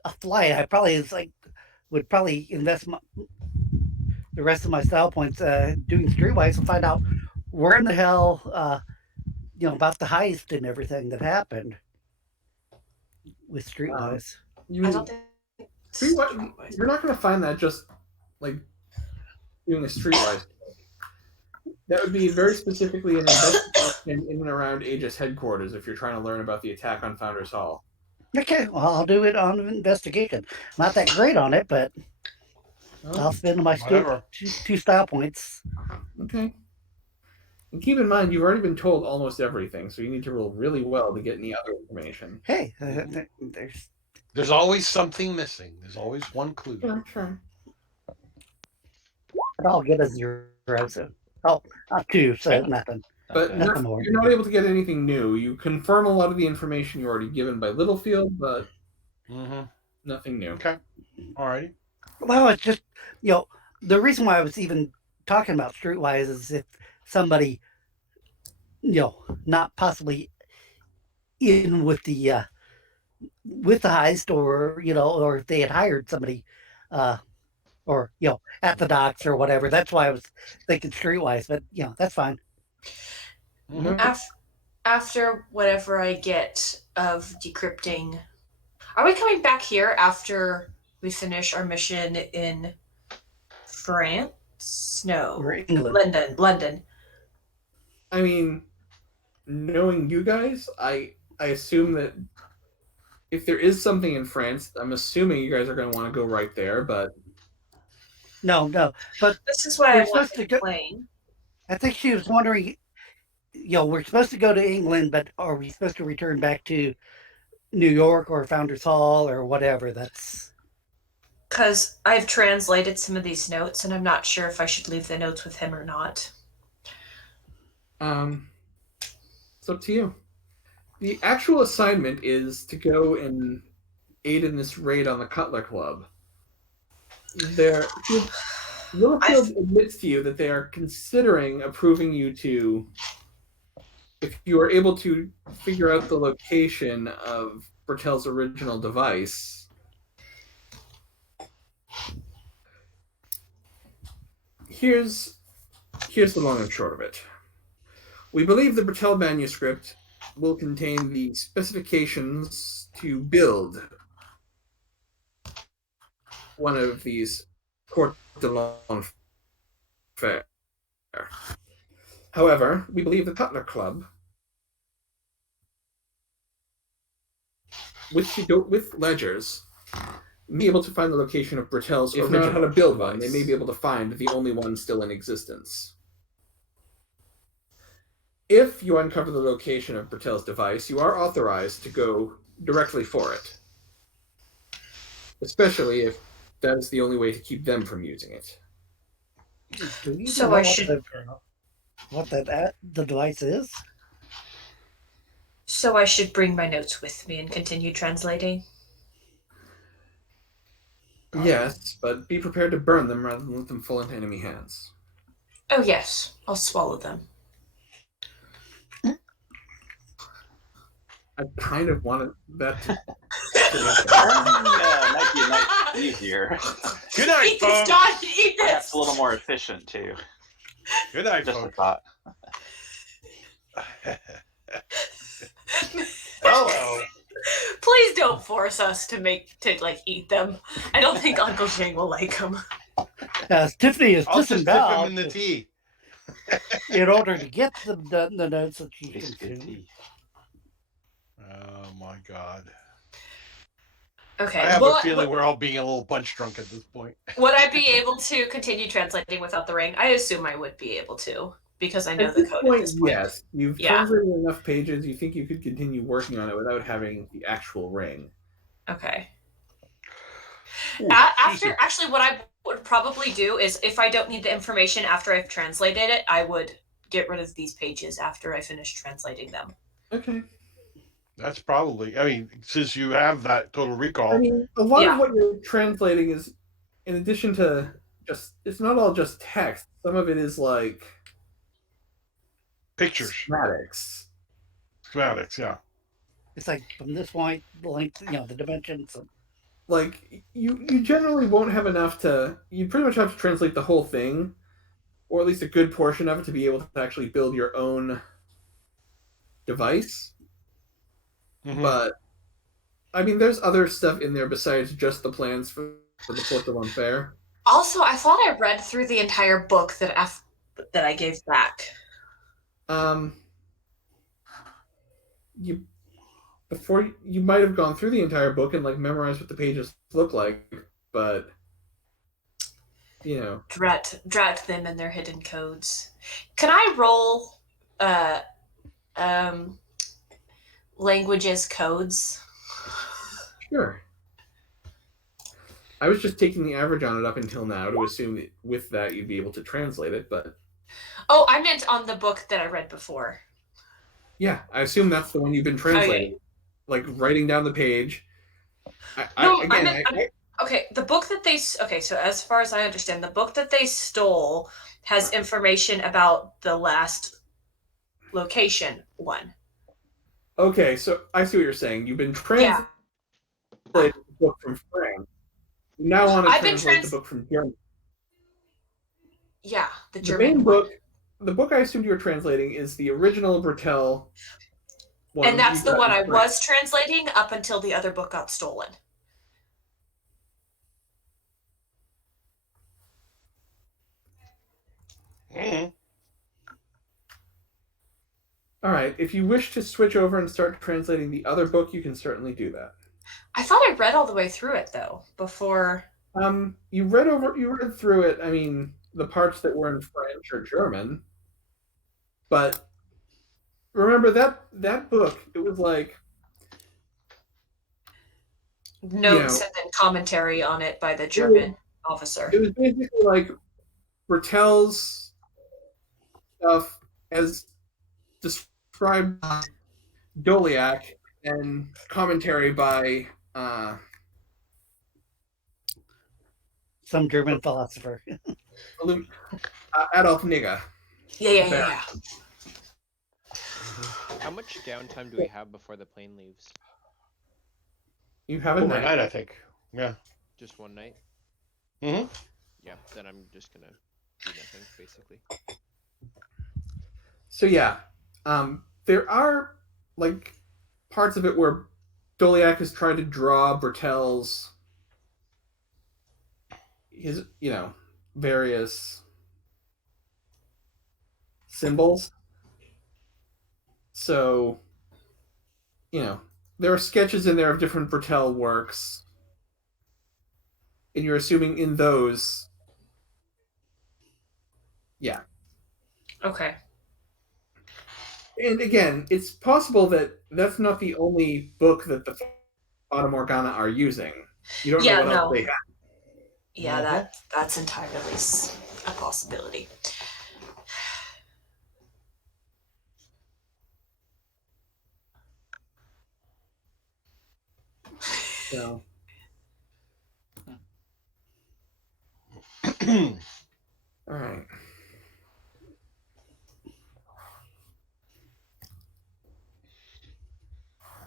a flight, I probably would probably invest the rest of my style points doing Streetwise and find out where in the hell about the heist and everything that happened with Streetwise. I don't think Streetwise, you're not going to find that just like doing a Streetwise. That would be very specifically an investigation in and around Aegis headquarters if you're trying to learn about the attack on Founders Hall. Okay, well, I'll do it on investigation. Not that great on it, but I'll spend my two style points. Okay. And keep in mind, you've already been told almost everything, so you need to roll really well to get any other information. Hey, there's always something missing. There's always one clue. Sure. I'll get a 0, so not 2, so nothing. But you're not able to get anything new. You confirm a lot of the information you already given by Littlefield, but nothing new. Okay. Alrighty. Well, it's just, the reason why I was even talking about Streetwise is if somebody, not possibly in with the heist, or or if they had hired somebody, or at the docks or whatever. That's why I was thinking Streetwise, but that's fine. After whatever I get of decrypting, are we coming back here after we finish our mission in France? No, or England. London. I mean, knowing you guys, I assume that if there is something in France, I'm assuming you guys are going to want to go right there. But no, but this is why I want to explain. I think she was wondering. We're supposed to go to England, but are we supposed to return back to New York or Founders Hall or whatever? That's because I've translated some of these notes, and I'm not sure if I should leave the notes with him or not. It's up to you. The actual assignment is to go and aid in this raid on the Cutler Club. Littlefield admits to you that they are considering approving you to, if you are able to figure out the location of Bertel's original device. Here's the long and short of it. We believe the Bertel manuscript will contain the specifications to build one of these Court de l'Enfer. However, we believe the Cutler Club, with ledgers, may be able to find the location of Bertel's original. If not how to build one, they may be able to find the only one still in existence. If you uncover the location of Bertel's device, you are authorized to go directly for it. Especially if that is the only way to keep them from using it. So I should... What the device is? So I should bring my notes with me and continue translating? Yes, but be prepared to burn them rather than let them fall into enemy hands. Oh yes, I'll swallow them. I kind of wanted that to... might be a night easier. Good night, eat this, John! Eat this! That's a little more efficient, too. Good night, Just folks. a thought. Hello. Please don't force us to eat them. I don't think Uncle Zheng will like them. Tiffany is I'll just dip him disemboweled in the tea. in order to get the notes that she can consume. Oh my God. Okay. I have a feeling we're all being a little punch drunk at this point. Would I be able to continue translating without the ring? I assume I would be able to, because I know at the this code point, at this point. Yes. You've translated enough pages, you think you could continue working on it without having the actual ring. Okay. Ooh, actually, what I would probably do is, if I don't need the information after I've translated it, I would get rid of these pages after I finish translating them. Okay. That's probably, since you have that total recall. A lot of what you're translating is, in addition to it's not all just text. Some of it is like pictures. Schematics, yeah. It's like from this point, the length, the dimensions. like you generally won't have enough to. You pretty much have to translate the whole thing, or at least a good portion of it, to be able to actually build your own device. Mhm. But I mean, there's other stuff in there besides just the plans for the Portal Unfair. Also, I thought I read through the entire book that I gave back. You before you might have gone through the entire book and like memorized what the pages look like, but you know, Drat them and their hidden codes. Can I roll um languages codes? sure. I was just taking the average on it up until now to assume that with that you'd be able to translate it, but Oh, I meant on the book that I read before. yeah, I assume that's the one you've been translating, like writing down the page. Okay, the book that they okay. So as far as I understand, the book that they stole has information about the last location one. Okay, so I see what you're saying. You've been translating the book from France. You now want to translate the book from German. Yeah, the The German main one. book, the book I assumed you were translating is the original Bertel one. And that's the one I was translating up until the other book got stolen. Mhm. All right, if you wish to switch over and start translating the other book, you can certainly do that. I thought I read all the way through it though before. You read through it. I mean, the parts that were in French or German, but remember that book. It was like Notes and then commentary on it by the German officer. It was basically like Bertel's stuff as described by Doliak and commentary by some German philosopher. Adolf Nigga. Yeah. How much downtime do we have before the plane leaves? You have a night, I think. Yeah. Just one night? Mm-hmm. Yeah, then I'm just gonna do nothing, basically. So yeah, there are like parts of it where Doliak has tried to draw Bertel's various symbols. So, there are sketches in there of different Bertel works, and you're assuming in those, yeah. Okay. And again, it's possible that that's not the only book that the Fata Morgana are using. You don't know what else they have. Yeah, that's entirely a possibility. So. All right.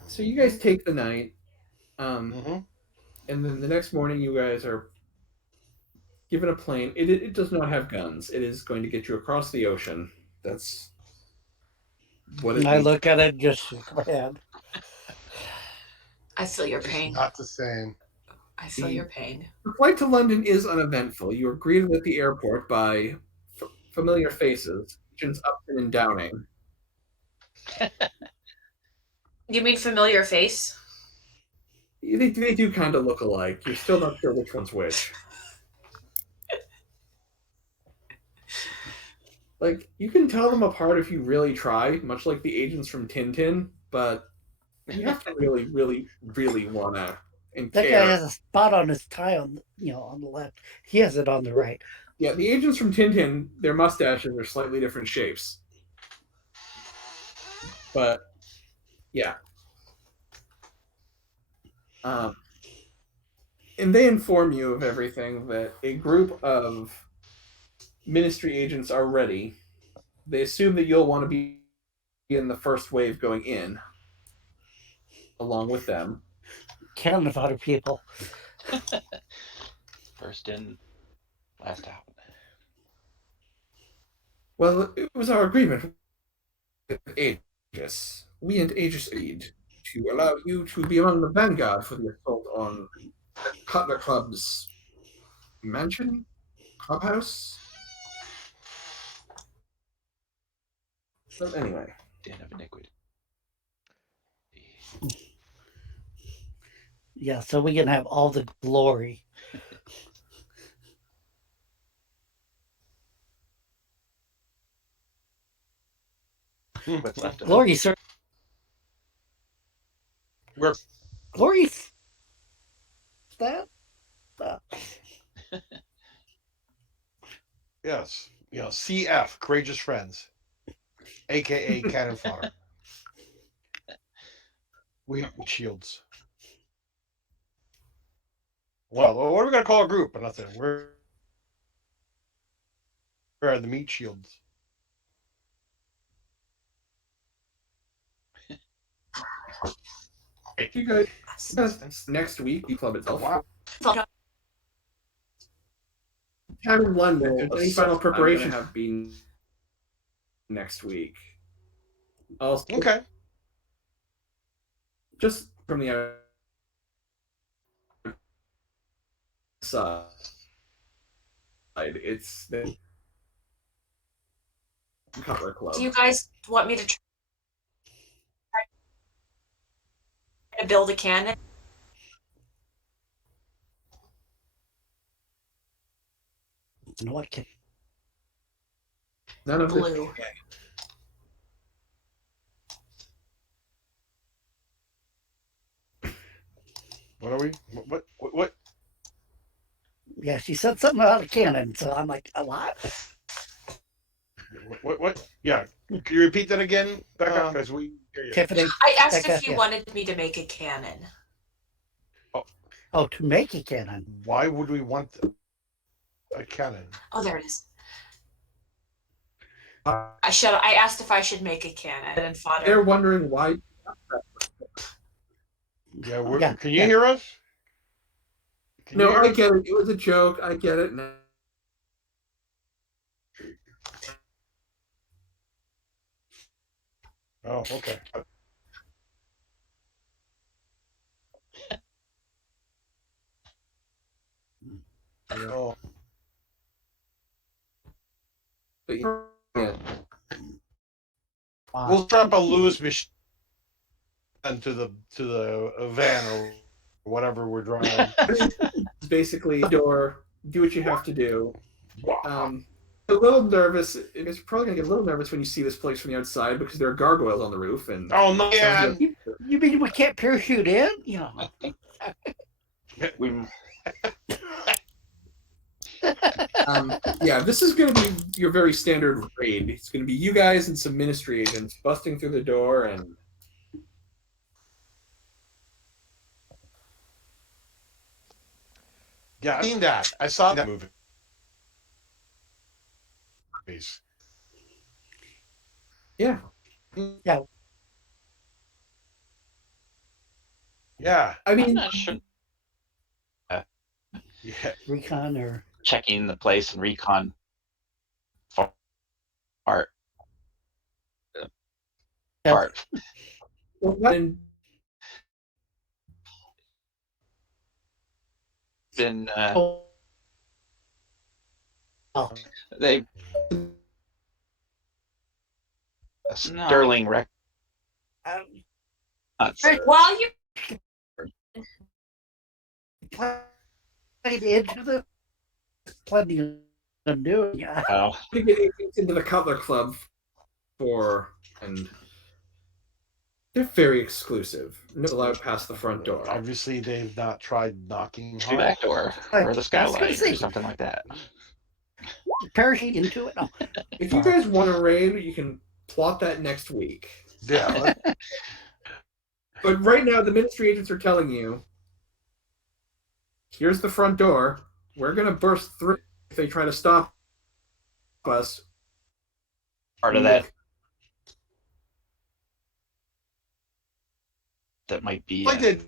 So you guys take the night, and then the next morning you guys are given a plane. It does not have guns. It is going to get you across the ocean. That's what it. I look at it, just shake my head. I feel your pain. Not the same. I feel your pain. The flight to London is uneventful. You are greeted at the airport by familiar faces, agents Upton and Downing. You mean familiar face? They do kind of look alike. You're still not sure which one's which. Like, you can tell them apart if you really try, much like the agents from Tintin, but you have to really, really, really want to and that care. guy has a spot on his tie on the left. He has it on the right. Yeah, the agents from Tintin, their mustaches are slightly different shapes. But, yeah. And they inform you of everything, that a group of ministry agents are ready. They assume that you'll want to be in the first wave going in, along with them. Counting of other people. First in, last out. Well, it was our agreement with Aegis. We and Aegis agreed to allow you to be among the vanguard for the assault on the Cutler Club's mansion? Clubhouse? But anyway. Den of iniquity. Yeah, so we can have all the glory. What's left of it? Glory, sir. We're Glory. That. yes, CF, courageous friends, aka cannon fodder. We have shields. Well, what are we gonna call a group? Nothing. We're the meat shields. You guys, next week, the club itself. Wow. Time in London. It's Any so- final I'm preparation gonna- have been next week? Also, Okay. just from the outside, it's the Cutler Club. Do you guys want me to try to build a cannon? You know what? Can, None of this. Blue. What are we? What? yeah, she said something about a cannon, so I'm like, a what? What? Yeah. Can you repeat that again, Becca? Because we hear you. Tiffany. I asked Becca, if you yeah. wanted me to make a cannon. Oh, to make a cannon. Why would we want a cannon? Oh, there it is. I asked if I should make a cannon and fodder. They're wondering why. Yeah. Yeah, Can you yeah. hear us? Can you No, hear I us? get it. It was a joke. I get it now. Oh, okay. Oh, But yeah. we'll strap a lose machine to the van or whatever we're driving. It's basically door. Do what you have to do. A little nervous. It's probably gonna get a little nervous when you see this place from the outside because there are gargoyles on the roof and. Oh no! Yeah. You mean we can't parachute in? You know. We Yeah, this is going to be your very standard raid. It's going to be you guys and some ministry agents busting through the door and. Yeah, I've seen that. I saw that movie. Yeah. Yeah. I I'm mean, not sure. Yeah. Recon or Checking the place and recon part. Yeah. Part. and Been oh, they a sterling record. While you played into the plenty of doing. Yeah. Oh, to get agents into the Cutler Club for, and they're very exclusive. No allowed past the front door. Obviously, they've not tried knocking the hard. back door I or the was gonna skylight say. or something like that. Parachute into it. No. If you guys want to raid, you can plot that next week. Yeah. But right now, the ministry agents are telling you, here's the front door. We're going to burst through if they try to stop us. Part of that. That might be. I did.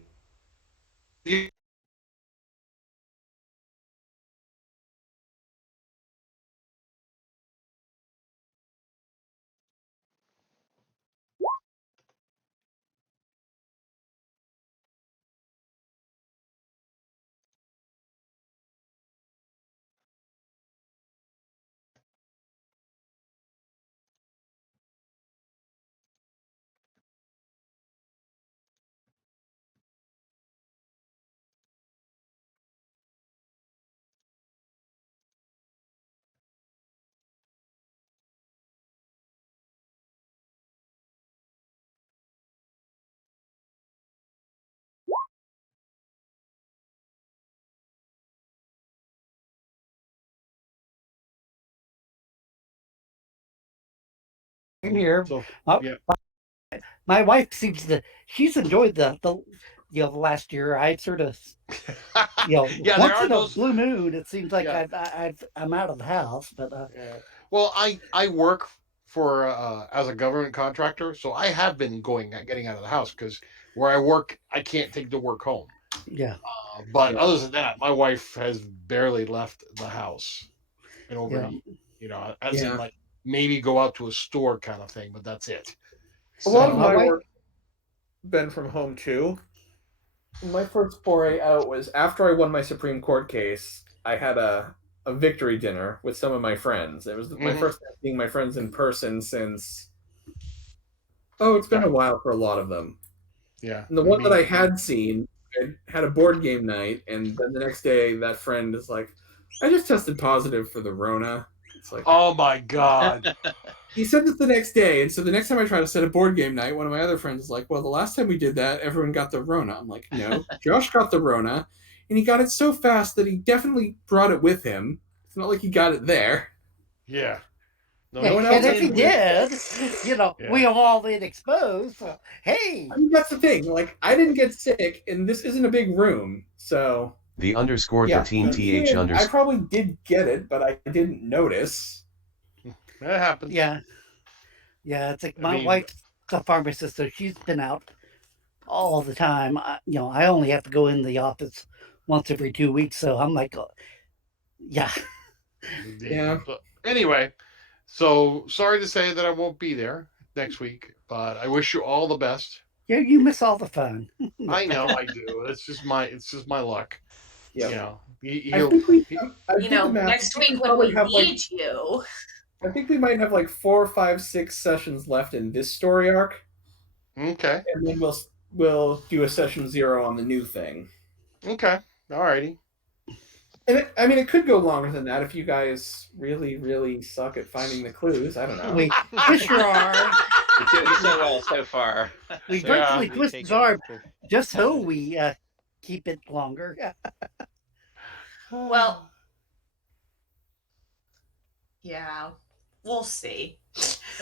here. So Oh, yeah. My wife she's enjoyed the last year. I sort of Yeah, there once are in a those. blue moon, it seems like Yeah. I'm out of the house, but Yeah. Well, I work for as a government contractor, so I have been getting out of the house because where I work, I can't take the work home. yeah, But Yeah. other than that, my wife has barely left the house in over yeah. as in Yeah. like maybe go out to a store kind of thing, but that's it. A lot of My my wife- work been from home too. My first foray out was after I won my Supreme Court case. I had a victory dinner with some of my friends. It was my Mhm. first time seeing my friends in person since. Oh, it's been Yeah. a while for a lot of them. Yeah. And the one that I had seen, I had a board game night, and then the next day, that friend is like, "I just tested positive for the Rona." It's like Oh my God. he said this the next day, and so the next time I try to set a board game night, one of my other friends is like, "Well, the last time we did that, everyone got the Rona." I'm like, "No, Josh got the Rona, and he got it so fast that he definitely brought it with him. It's not like he got it there." Yeah. No, Yeah, No one and else if he has did, Yeah. we have all been exposed. So, hey, I mean, that's the thing. Like, I didn't get sick, and this isn't a big room, so The _ yeah. 13 He did. th I probably did get it, but I didn't notice. That happens. yeah, it's like I my mean, wife's a pharmacist, so she's been out all the time. I only have to go in the office once every 2 weeks, so I'm like, yeah, Yeah. But anyway, so sorry to say that I won't be there next week, but I wish you all the best. you miss all the fun. I know I do. It's just my luck. Yeah. You know, I think we. I You did know, the math. next We week could when probably we have, like, need you. I think we might have like 4, 5, 6 sessions left in this story arc, Okay. and then we'll do a session 0 on the new thing. Okay. Alrighty. And I mean, it could go longer than that if you guys really, really suck at finding the clues. I don't know. We twist your arm. You're doing so well so far. We Yeah. virtually We twist take his it arm after. just so we keep it longer. Well, yeah, we'll see.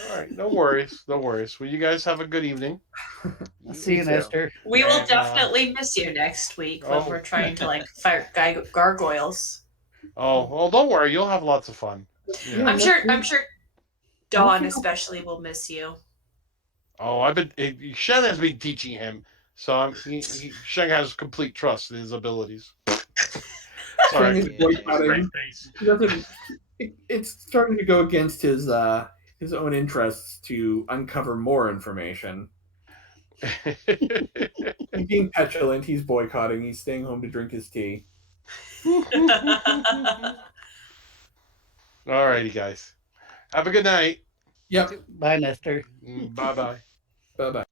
All right. No worries. No worries. Well, you guys have a good evening. See you, too. Nestor. We will And, definitely miss you next week when oh. we're trying to like fight gargoyles. Oh, well, don't worry. You'll have lots of fun. Yeah, Yeah. I'm next sure week- Dawn next week- especially will miss you. Oh, Shen has been teaching him, so Shen has complete trust in his abilities. Sorry. Showing his boycotting. Straight face. He doesn't. It's starting to go against his own interests to uncover more information. He's being petulant. He's boycotting. He's staying home to drink his tea. Alrighty, guys. Have a good night. Yep. Bye, Nestor. Bye bye. Bye bye.